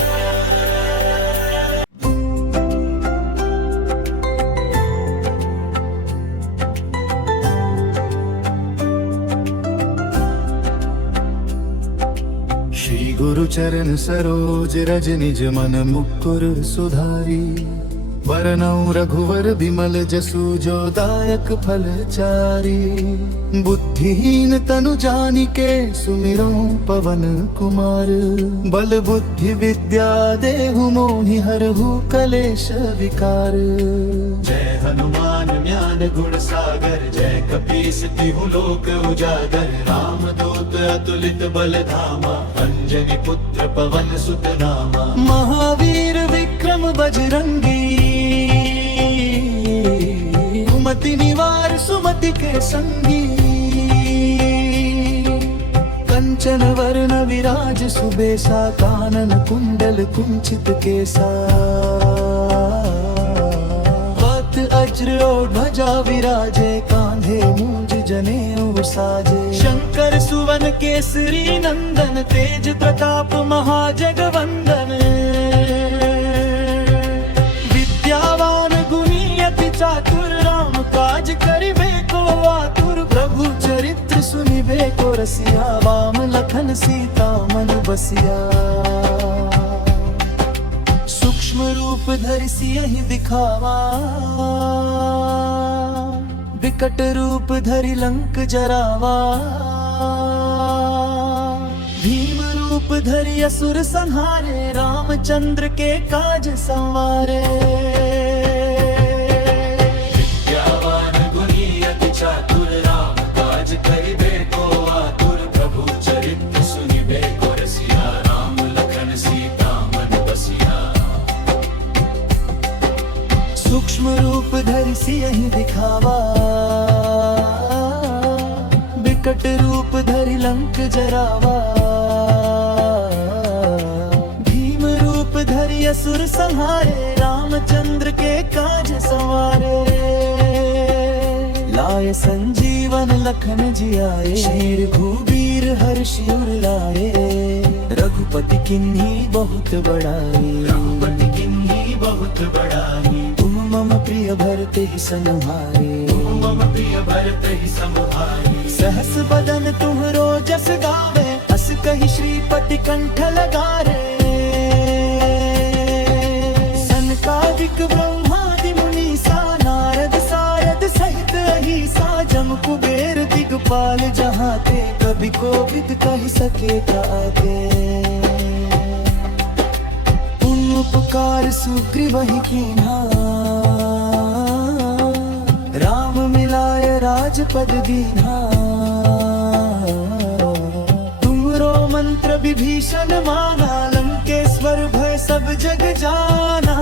श्री गुरु चरण सरोज रज, निज मन मुकुर सुधारी। वरनौ रघुवर बिमल जसु, जो दायक फल चारी। बुद्धिहीन तनु जानिके, सुमिरौ पवन कुमार। बल बुद्धि विद्या देहु मोहि हरहु कलेश विकार। जय हनुमान ज्ञान गुण सागर, जय कपीस तिहु लोक उजागर। राम दूत अतुलित बल धामा, अंजनी पुत्र पवन सुत नामा। महावीर विक्रम बजरंगी, कुमति निवार सुमति के संगी। कंचन वर्ण विराज सुबेसा, कानन कुंडल कुंचित केसा। पत अज्र और ध्वजा विराजे, कांधे मूंज जनेऊ साजे। शंकर सुवन केसरी नंदन, तेज प्रताप महाजगवंदन। विद्यावान गुणी अति चातुर, राम काज करिबे को आतुर। प्रभु चरित्र सुनिबे को रसिया, वाम लखन सीता मन बसिया। सूक्ष्म रूप धरि सियहि दिखावा, विकट रूप धरि लंक जरावा। भीम रूप धरि असुर संहारे, रामचंद्र के काज संवारे। विद्यावान गुणी अति चातुर, राम काज करिबे को आतुर। प्रभु चरित्र सुनिबे को रसिया, राम लखन सीता संकट रूप धरि लंक जरावा, भीम रूप धरि असुर संहारे, रामचंद्र के काज सवारे। लाए संजीवन लखन जियाए, शेर भूवीर हर्ष उर लाए। रघुपति किन्हीं बहुत बड़ाई, रघुपति किन्हीं बहुत बड़ाई। तुम मम प्रिय भरते ही संहारे, तुम मम प्रिय भरते ही संहारे। सहस बदन तुम्हरो जस गावे, अस कहि श्रीपति कंठ लगारे। सनकादिक ब्रह्मादि मुनीसा, नारद सारद सहित अहिसा। जम कुबेर दिगपाल जहाँ ते, कभी कोविद कह सके ताते। उपकार सुग्रीवहि कीन्हा, राम मिलाय राजपद दीन्हा। तुमरो मंत्र विभीषण माना, लंकेश्वर भय सब जग जाना।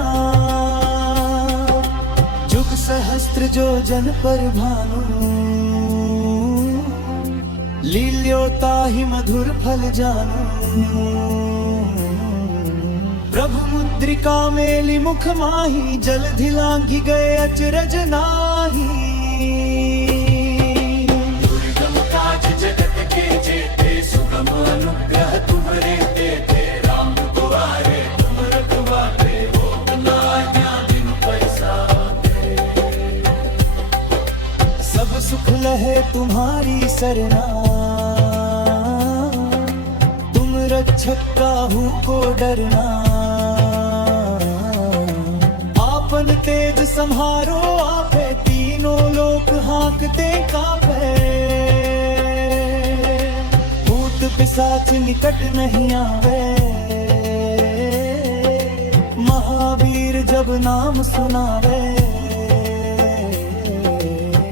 जुग सहस्त्र जो जन पर भानु, लील्योताहि मधुर फल जानू। प्रभु मुद्रिका मेलि मुख माही, जलधि लांघि गए अचरज नाही। दुर्गम काज जगत के जेते, सुगम अनुग्रह तुम्हरे देते। राम दुआरे तुम रखवारे, हो ना बिनु पैसाते। सब सुख लहे तुम्हारी सरना, तुम रक्षक काहू को डरना। आपन तेज संहारो आपे, तीनों लोक हाँकते कापे। भूत पिशाच निकट नहीं आवे, महावीर जब नाम सुनावे।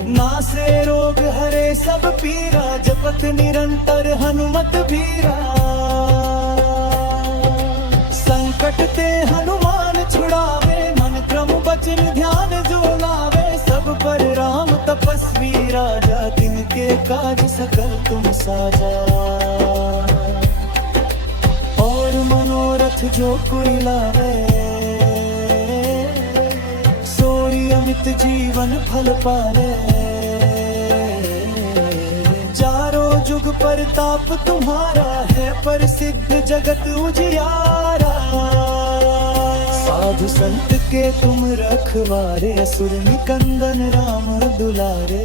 नासे रोग हरे सब पीरा, जपत निरंतर हनुमत बीरा। संकट ते हनुमान छुड़ावे, मन क्रम बचन ध्यान जो लावे। सब पर राम तपस्वी राजा, तिनके काज सकल तुम साजा। और मनोरथ जो कोई लावे, सोई अमित जीवन फल पावे। चारों जुग परताप तुम्हारा है, प्रसिद्ध जगत उजियारा। साधु संत के तुम रखवारे, असुर निकंदन राम दुलारे।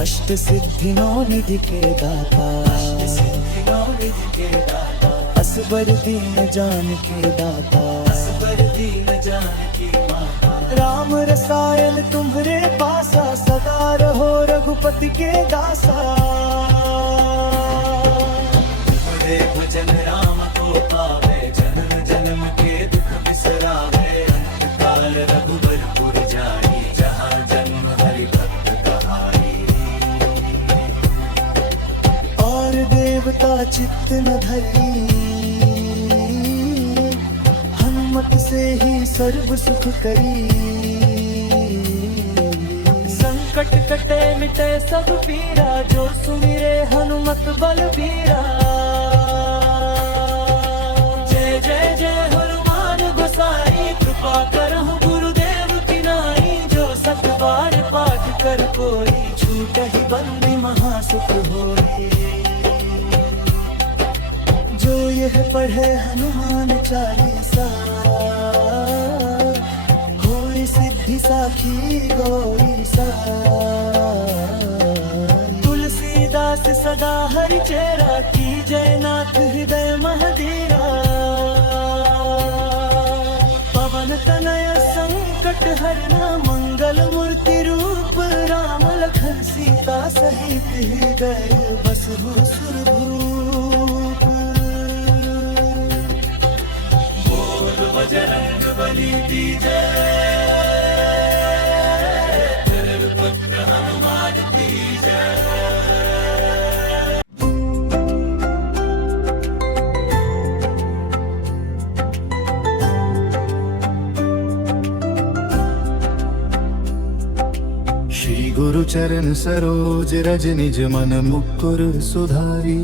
अष्ट सिद्धि नौ निधि के दाता, अष्ट सिद्धि नौ निधि के दाता। असबर दीन जान के दाता, असबर दीन जान की माता। राम रसायन तुम्हरे पासा, सदा रहो रघुपति के दासा। तुम्हारे भजन राम को पावे, जन्म जन्म के दुख बिसरावे। अंत काल रघुबरपुर जाई, जहाँ जन्म हरि भक्त कहाई। और देवता चित्त न धरी, हनुमत से ही सर्व सुख करी। संकट कटे मिटे सब पीरा, जो सुमिरे हनुमत बलबीरा। जय जय जय हनुमान गोसाई, कृपा करहु गुरुदेव की नाई। जो सत बार पाठ कर कोई, छूटहि बंदी महासुख होई। जो यह पढ़े हनुमान चालीसा, होई सिद्धि साखी गौरी सा। तुलसीदास सदा हरि चेरा, की जयनाथ हृदय महदीरा। पवन तनय संकट हरना, मंगल मूर्ति रूप राम। लखन सीता सहित हृदय बसहु सुरभूप। बोल बजरंग बली की जय, पुत्र हनुमान की जय। श्री गुरु चरण सरोज रज निज मन मुकुर सुधारी।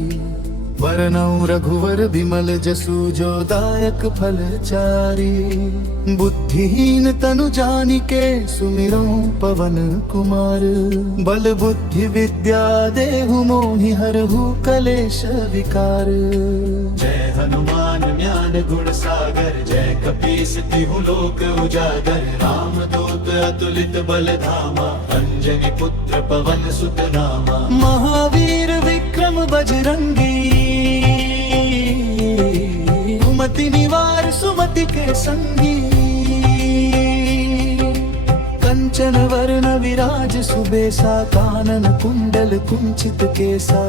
वरनौ रघुवर बिमल जसु जो दायक फल चारी। बुद्धिहीन तनु जानिके सुमिरो पवन कुमार। बल बुद्धि विद्या देहु मोहि हरहु कलेश विकार। जय हनुमान ज्ञान गुण सागर जय कपीस तिहु लोक उजागर। राम दूत अतुलित बल धामा अंजनी पुत्र पवन सुत नामा। महावीर विक्रम बजरंगी सुमति निवार सुमति के संगी। कंचन वरण विराज सुबेसा कानन कुंडल कुंचित केसा।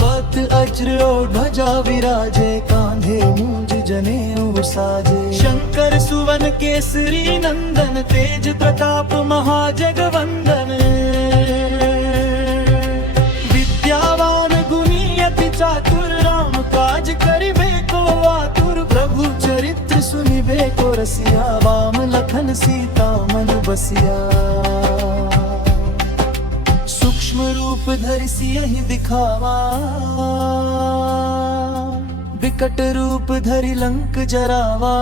हाथ वज्र और ध्वजा विराजे कांधे मूंज जनेऊ साजे। शंकर सुवन केसरी नंदन तेज प्रताप महाजगवंदन। विद्यावान गुणी अति चातुर राम काज करिबे को आतुर। प्रभु चरित्र सुनिबे को रसिया राम लखन सीता मन बसिया। सूक्ष्म रूप धरि सियहि दिखावा विकट रूप धरि लंक जरावा।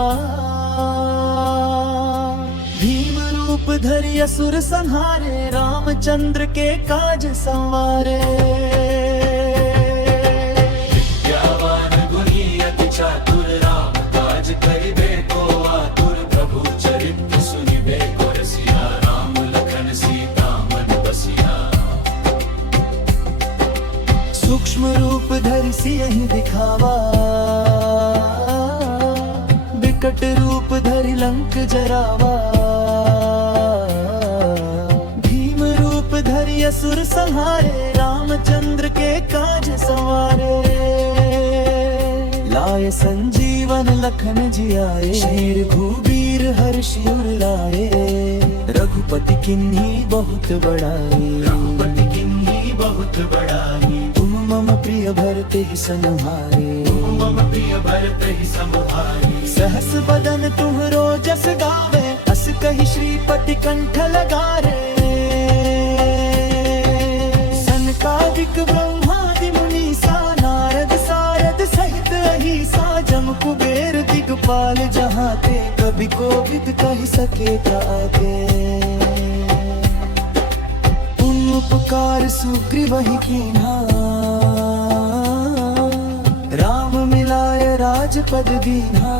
भीम रूप धरि असुर संहारे रामचंद्र के काज संवारे। विद्यावान गुणी अति चातुर राम काज करिबे को आतुर। प्रभु चरित्र सुनिबे को रसिया राम लखन सीता मन बसिया। सूक्ष्म रूप धरि सियहि दिखावा विकट रूप धरि लंक जरावा। भीम रूप धरि असुर संहारे रामचंद्र के काज संवारे। लाए संजीवन लखन जियाए शेर भूबीर हर्षि उर लाए। रघुपति किन्ही बहुत बड़ाई रघुपति किन्ही बहुत बड़ाई। तुम मम प्रिय भरते संहारे मम प्रिय भरते संहारे। सहस बदन तुम्हरो जस गावे अस कहि श्रीपति कंठ लगारे। सनकादिक ब्रह्मादि मुनीसा नारद सारद सहित अहिसा। जम कुबेर दिगपाल जहाँ ते कभी कोविद कहि सके ताते। पुण्य उपकार सुग्रीवहि कीन्हा राम मिलाय राजपद दीन्हा।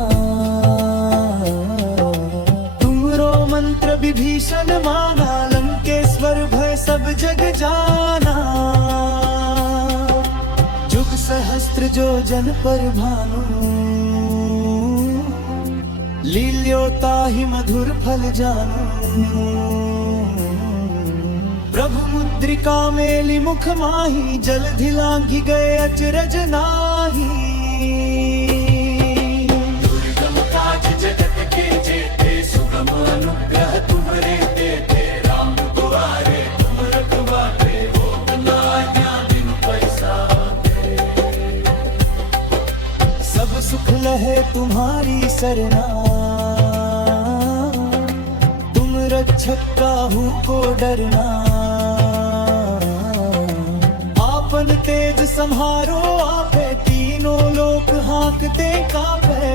तुमरो मंत्र विभीषण माना लंकेश्वर भय सब जग जाना। जुग सहस्त्र जो जन पर भानु लील्यो ताहि मधुर फल जानू। प्रभु मुद्रिका मेली मुख माही जलधि लांघि गए अचरज नाही। दुर्गम काज जगत के जेते सुगम अनुग्रह तुम्हरे देते। राम दुआरे तुम रखवारे हो बिना आज्ञा बिनु पैसाते। सब सुख लहे तुम्हारी सरना तुम रक्षक काहू को डरना। आपन तेज संहारो आपे तीनों लोक हांकते कांपे।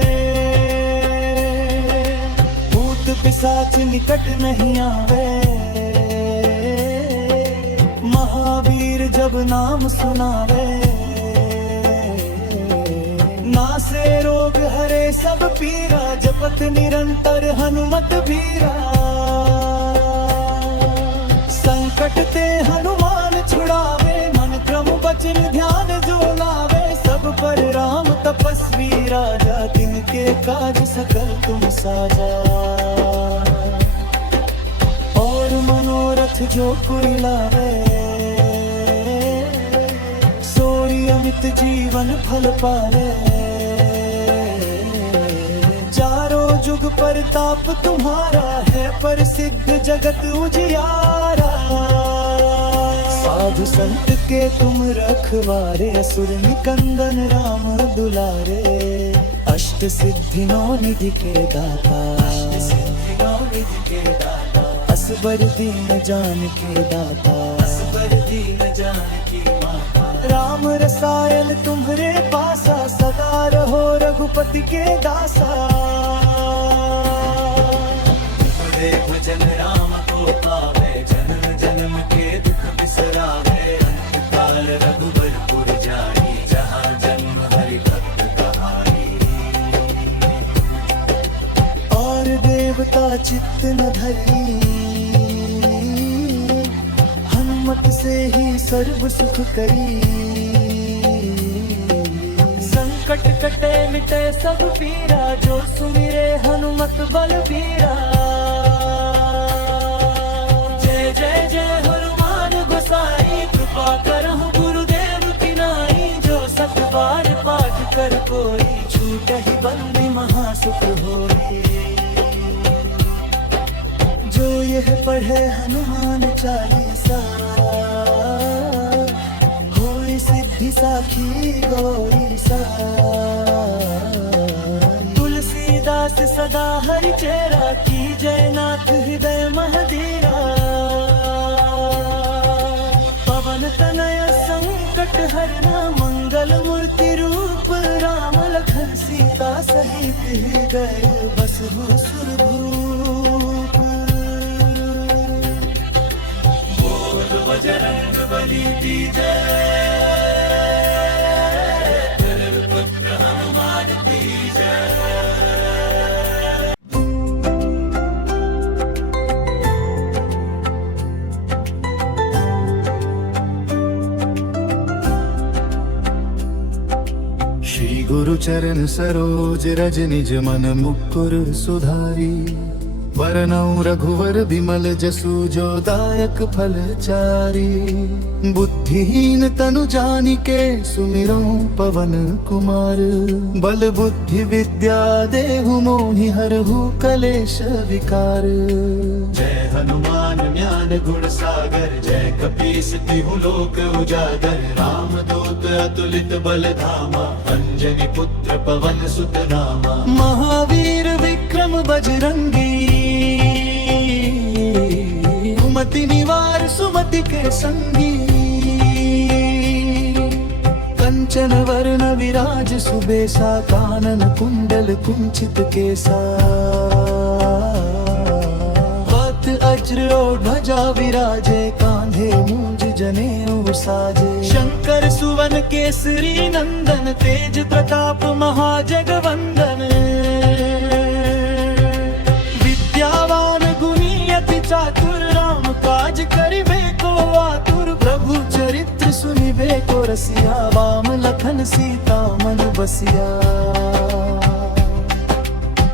भूत पिशाच निकट नहीं आवे महावीर जब नाम सुनावे। नासे रोग हरे सब पीरा जपत निरंतर हनुमत बीरा। संकट ते हनुमान छुड़ावे मन क्रम वचन ध्यान जो लावे। सब पर राम तपस्वी राजा तिनके काज सकल तुम साजा। और मनोरथ जो कोई लावे सोई अमित जीवन फल पावे। चारों जुग परताप तुम्हारा है प्रसिद्ध जगत उजियारा। साधु संत के तुम रखवारे असुर निकंदन राम दुलारे। अष्ट सिद्धि नौ निधि के दाता असबर दीन जानकी दाता, असबर दीन जानकी माता। राम रसायन तुम्हारे पासा, सदा रहो रघुपति के दासा। तुम्हारे भजन राम को पावे, जन्म जन्म के दुख बिसरावे। अंत काल रघुबरपुर जाई, जहाँ जन्म हरि भक्त कहाई। और देवता चित्त न धरी, हनुमत से ही सर्व सुख करी। संकट कटे मिटे सब पीरा, जो सुमिरे हनुमत बलबीरा। जय जय जय हनुमान गोसाई, कृपा करहु गुरुदेव की नाई। जो सत बार पाठ कर कोई, छूटहि बंदी महासुख होई। जो यह पढ़े हनुमान चालीसा, होई सिद्धि साखी गौरी सा। तुलसीदास सदा हरि चेरा, की जयनाथ हृदय महदीरा। पवन तनय संकट हरना, मंगल मूर्ति रूप राम लखन सीता सहित हृदय बसहु सुरभूप। बजरंग बली की जय, पुत्र हनुमान की जय। श्री गुरु चरण सरोज रज, निज मन मुकुर सुधारी। वरनौ रघुवर बिमल जसु, जो दायक फल चारी। बुद्धिहीन तनु जानिके, सुमिरौ पवन कुमार। बल बुद्धि विद्या देहु मोहि, हरहु कलेश विकार। जय हनुमान ज्ञान गुण सागर, जय कपीस तिहु लोक उजागर। राम दूत अतुलित बल धामा, अंजनी पुत्र पवन सुत नामा। महावीर विक्रम बजरंगी, कुमति निवार सुमति के संगी। कंचन वरण विराज सुबेसा, कानन कुंडल कुंचित केसा। हाथ वज्र और ध्वजा विराजे, कांधे मूंज जनेऊ साजे। शंकर सुवन केसरी नंदन, तेज प्रताप महाजगवंदन। विद्यावान गुणी अति चातुर, राम काज करिबे को आतुर। प्रभु चरित्र सुनिबे को रसिया, वाम लखन सीता मन बसिया।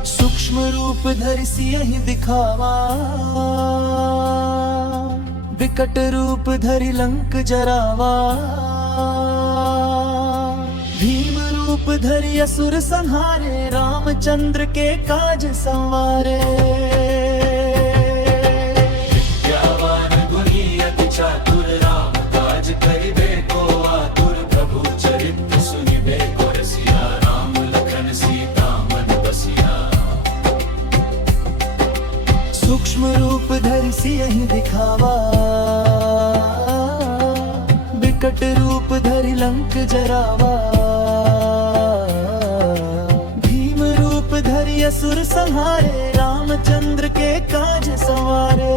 सूक्ष्म रूप धरि सियहि दिखावा, विकट रूप धरि लंक जरावा। भीम रूप धरि असुर संहारे, रामचंद्र के काज संवारे। विद्यावान गुणी अति चातुर, राम काज करिबे को आतुर। प्रभु चरित्र सुनिबे को रसिया, राम लखन सीता मन बसिया। सूक्ष्म रूप धरि सियहि दिखावा, विकट रूप धरि लंक जरावा। भीम रूप धरि असुर संहारे, रामचंद्र के काज संवारे।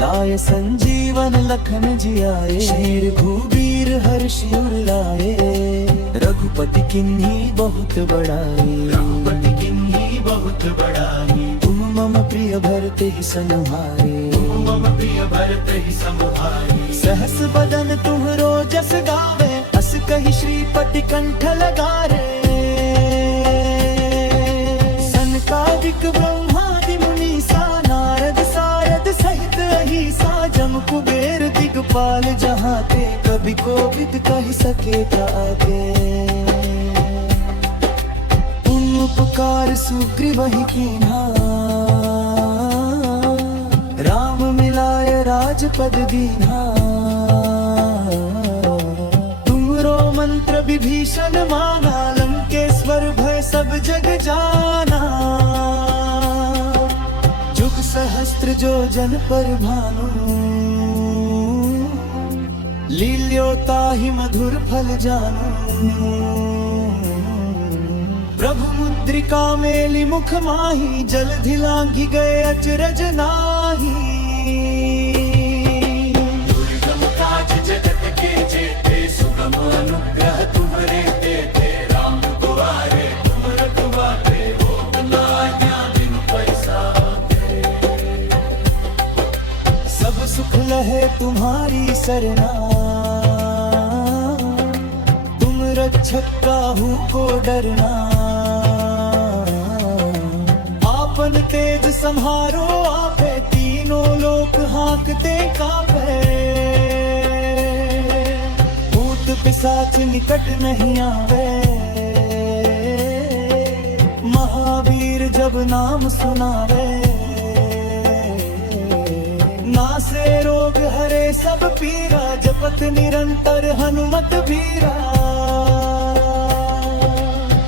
लाए संजीवन लखन जियाए, शेर भूवीर हर्षि उर लाए। रघुपति किन्ही बहुत बड़ाई, रघुपति किन्ही बहुत बड़ाई। तुम मम प्रिय भरते ही संहारे, मम प्रिय भरते ही संहारे। सहस बदन तुम्हरो जस गावे, अस कहि श्रीपति कंठ लगारे। सनकादिक ब्रह्मादि मुनीसा, नारद सारद सहित अहिसा। जम कुबेर दिगपाल जहाँ ते, कभी कोविद कहि सके आगे। उपकार सुग्रीवहि कीन्हा, राम मिलाय राजपद दीन्हा। तुमरो मंत्र विभीषण माना, लंकेश्वर भय सब जग जाना। जुग सहस्त्र जो जन पर भानु, लील्योताहि मधुर फल जानू। प्रभु मुद्रिका मेली मुख माही, जलधि लांघि गए अचरज नाही। दुर्गम काज जगत के जेते, सुगम अनुग्रह तुम्हरे देते। राम दुआरे तुम रखवारे, हो ना बिन पैसा दे। सब सुख लहे तुम्हारी सरना, तुम रक्षक काहू को डरना। आपन तेज संहारो आपे, तीनों लोक हाँकते कांपे। भूत पिशाच निकट नहीं आवे, महावीर जब नाम सुनावे। नासे रोग हरे सब पीरा, जपत निरंतर हनुमत बीरा।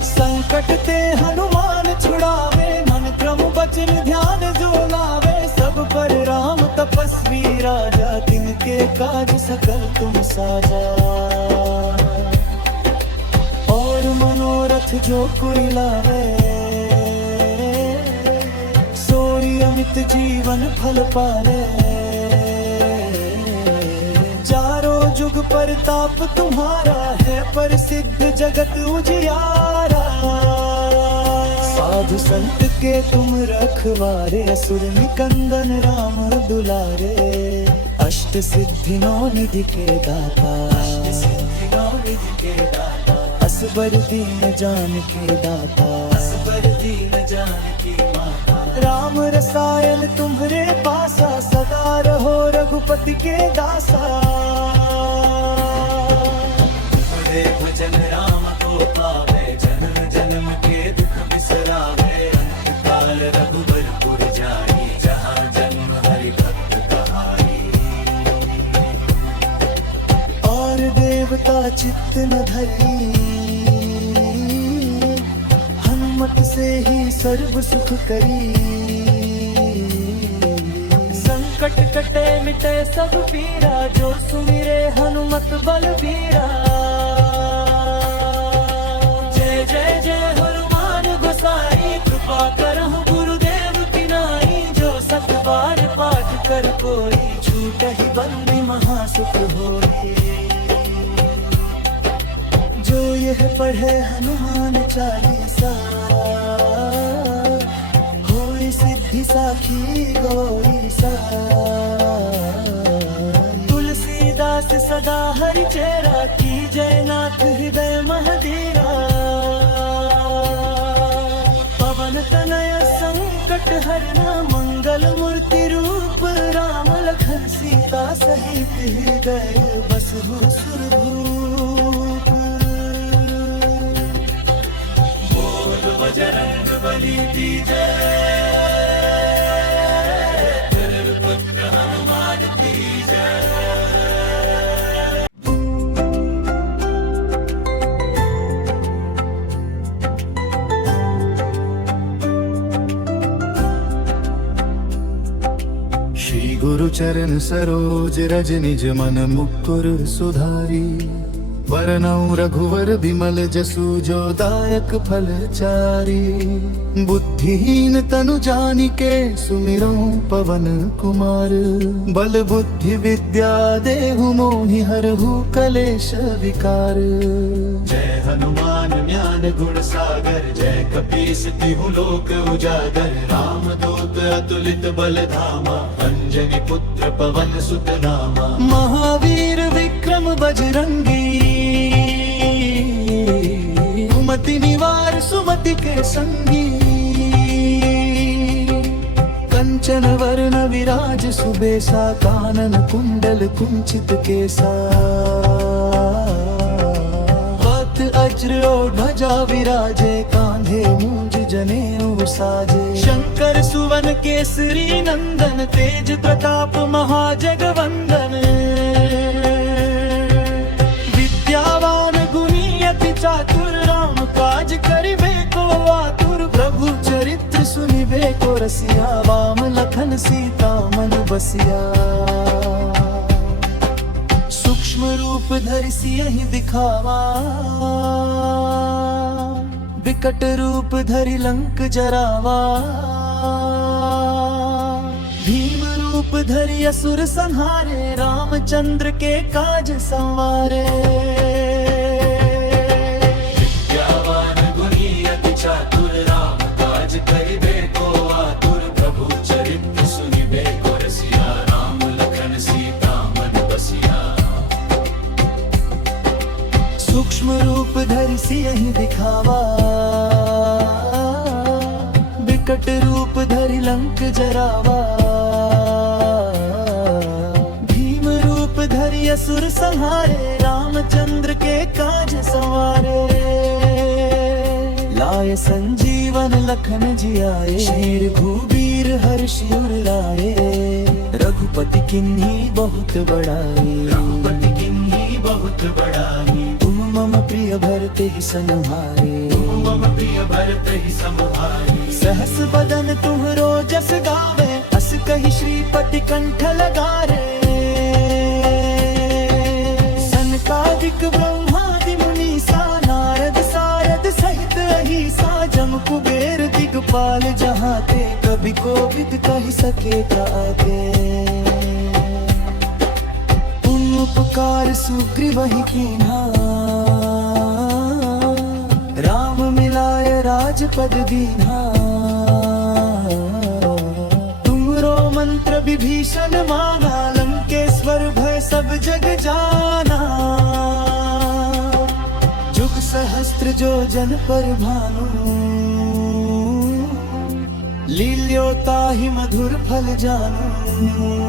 संकट ते हनुमान छुड़ावे, मन क्रम वचन ध्यान जो लावे। सब पर राम तपस्वी राजा, तिनके काज सकल तुम साजा। और मनोरथ जो कोई लावे, सोई अमित जीवन फल पावे। चारों जुग परताप तुम्हारा है, प्रसिद्ध जगत उजियारा। साधु संत के तुम रखवारे, असुर निकंदन राम दुलारे। अष्ट सिद्धि नौ निधि के दाता, असबर दीन जान के दाता। असबर दीन जान की माता, राम रसायन तुम्हरे पासा। सदा रहो रघुपति के दासा, तुम्हारे भजन राम को पावे। जन्म जन्म के दुख बिसरावे, अंत काल रघुबरपुर जाई। जहाँ जन्म हरि भक्त कहाई, और देवता चित्त न धरी। हनुमत से ही सर्व सुख करी, संकट कटे मिटे सब पीरा। जो सुमिरे हनुमत बलबीरा, जय जय जय हनुमान गोसाई। कृपा करहु गुरुदेव की नाई, जो सत बार पाठ कर कोई। छूटहि बंदी महासुख होई, जो यह पढ़े हनुमान चालीसा। होई सिद्धि साखी गौरी सा, तुलसीदास सदा हरि चेरा। की जय नाथ हृदय महधीरा, पवन तनय संकट हरना। मंगल मूर्ति रूप राम लखन सीता सहित, हृदय बसहु सुरभूप। बोल बजरंग बली की जय, पुत्र हनुमान की जय। श्री गुरु चरण सरोज रज, निज मन मुकुर सुधारी। वरनौ रघुवर बिमल जसु, जो दायक फल चारी। बुद्धिहीन तनु जानिके, सुमिरौ पवन कुमार। बल बुद्धि विद्या देहु मोहि, हरहु कलेश विकार। जय हनुमान ज्ञान गुण सागर, जय कपीस तिहु लोक उजागर। राम दूत अतुलित बल धामा, अंजनी पुत्र पवन सुत नामा। महावीर विक्रम बजरंगी, सुमति निवार सुमति के संगी। कंचन वर्ण विराज सुबेसा, कानन कुंडल कुंचित केसा। हाथ अज्र और ध्वजा विराजे, कांधे मूंज जनेऊ साजे। शंकर सुवन केसरी नंदन, तेज प्रताप महाजगवंदन। विद्यावान गुणी अति चातुर, राम काज करिबे को आतुर। प्रभु चरित्र सुनिबे को रसिया, वाम लखन लखन सीता मन बसिया। सूक्ष्म रूप धरि सियहि दिखावा, विकट रूप धरि लंक जरावा। भीम रूप धरि असुर संहारे, रामचंद्र के काज संवारे। विद्यावान गुणी अति चातुर, राम काज करिबे को आतुर। प्रभु चरित्र सुनिबे को रसिया, राम लखन सीता मन बसिया। सूक्ष्म रूप धरि सियहि दिखावा, विकट रूप धरि लंक जरावा। भीम रूप धरि असुर संहारे, रामचंद्र के काज संवारे। लाए संजीवन लखन जियाए, शेर भूवीर हर्ष उर लाए। रघुपति किन्हीं बहुत बड़ाई, रघुपति किन्हीं बहुत बड़ाई। तुम मम प्रिय भरते ही संहारे, तुम मम प्रिय भरते ही संहारे। सहस बदन तुम्हरो जस गावे, अस कहि श्रीपति कंठ लगारे। सनकादिक ब्रह्मादि मुनीसा, नारद सारद सहित अहिसा। जम कुबेर दिगपाल जहाँ ते, कभी कोविद कहि सके ताके। उपकार सुग्रीवहि कीन्हा, राम मिलाय राजपद दीन्हा। तुमरो मंत्र विभीषण माना, लंकेश्वर भय सब जग जाना। जुग सहस्त्र जो जन पर भानु, लील्योताहि मधुर फल जानू।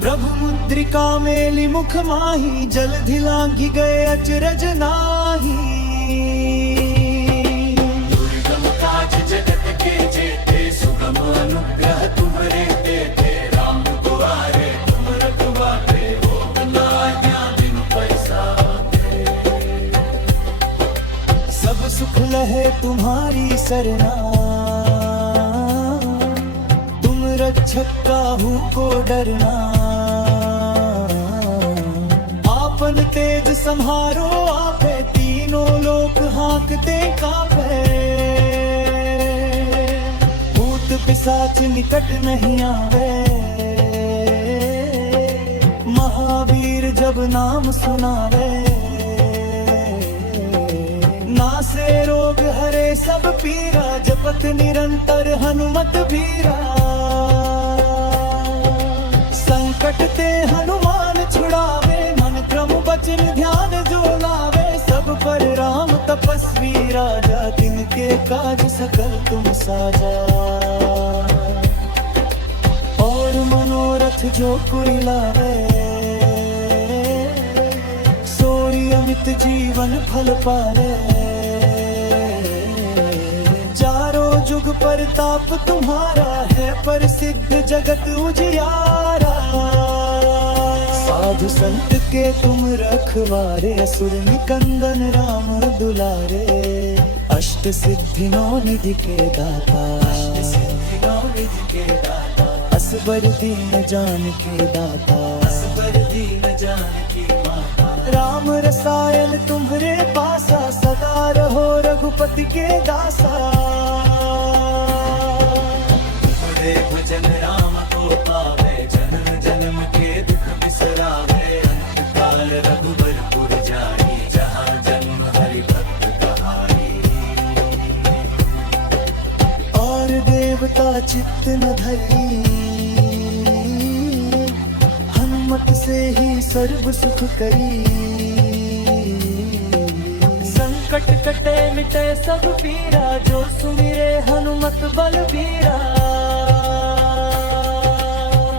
प्रभु मुद्रिका मेलि मुख माही, जलधि लांघि गए अचरज नाही। दुर्गम काज जगत के जेते, सुगम अनुग्रह तुम्हरे देते। राम दुआरे तुम रखवारे, हो न आज्ञा बिनु पैसाते। सब सुख लहे तुम्हारी सरना, तुम रक्षक काहू को डरना। आपन तेज संहारो आपे, तीनों लोक हाँकते कापे। भूत पिशाच निकट नहीं आवे, महावीर जब नाम सुनावे। नासे रोग हरे सब पीरा, जपत निरंतर हनुमत बीरा। संकट ते हनुमान छुड़ावे, मन क्रम बचन ध्यान जो लावे। सब पर राम तपस्वी राजा, तिनके काज सकल तुम साजा। और मनोरथ जो कोई लावे, सोई अमित जीवन फल पावे। चारों जुग परताप तुम्हारा है, प्रसिद्ध जगत उजियारा। साधु संत के तुम रखवारे, असुर निकंदन राम दुलारे। अष्ट सिद्धि नौ निधि के दाता, अष्ट सिद्धि नौ निधि के दाता। असबर दीन जानकी दाता, असबर दीन जानकी माता। राम रसायन तुम्हरे पासा, सदा रहो रघुपति के दासा। तुम्हारे भजन राम को पावे, जन्म जन्म के दुख बिसरावे। अंत काल रघुबरपुर जाई, जहाँ जन्म हरि भक्त कहाई। और देवता चित्त न धरी, हनुमत से ही सर्व सुख करी। संकट कटे मिटे सब पीरा, जो सुमिरे हनुमत बलबीरा।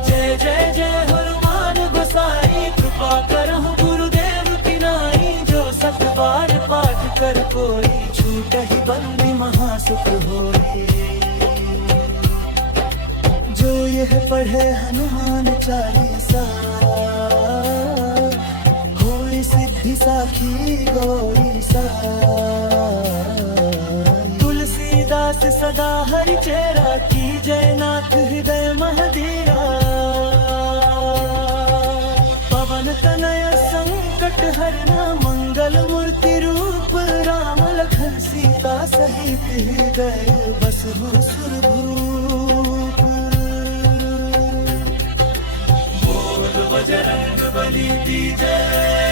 जय जय जय हनुमान गोसाई, कृपा करहु गुरुदेव की नाई। जो सत बार पाठ कर कोई, छूटहि बंदी महासुख होई। जो यह पढ़े हनुमान चालीसा, होई सिद्धि साखी गौरी सा। तुलसीदास दास सदा हरि चेरा की जय नाथ हृदय महदिया पवन तनय संकट हरना मंगल मूर्ति रूप राम लखन सीता सहित हृदय बसहु सुरभूप बोल बजरंग बली की जय।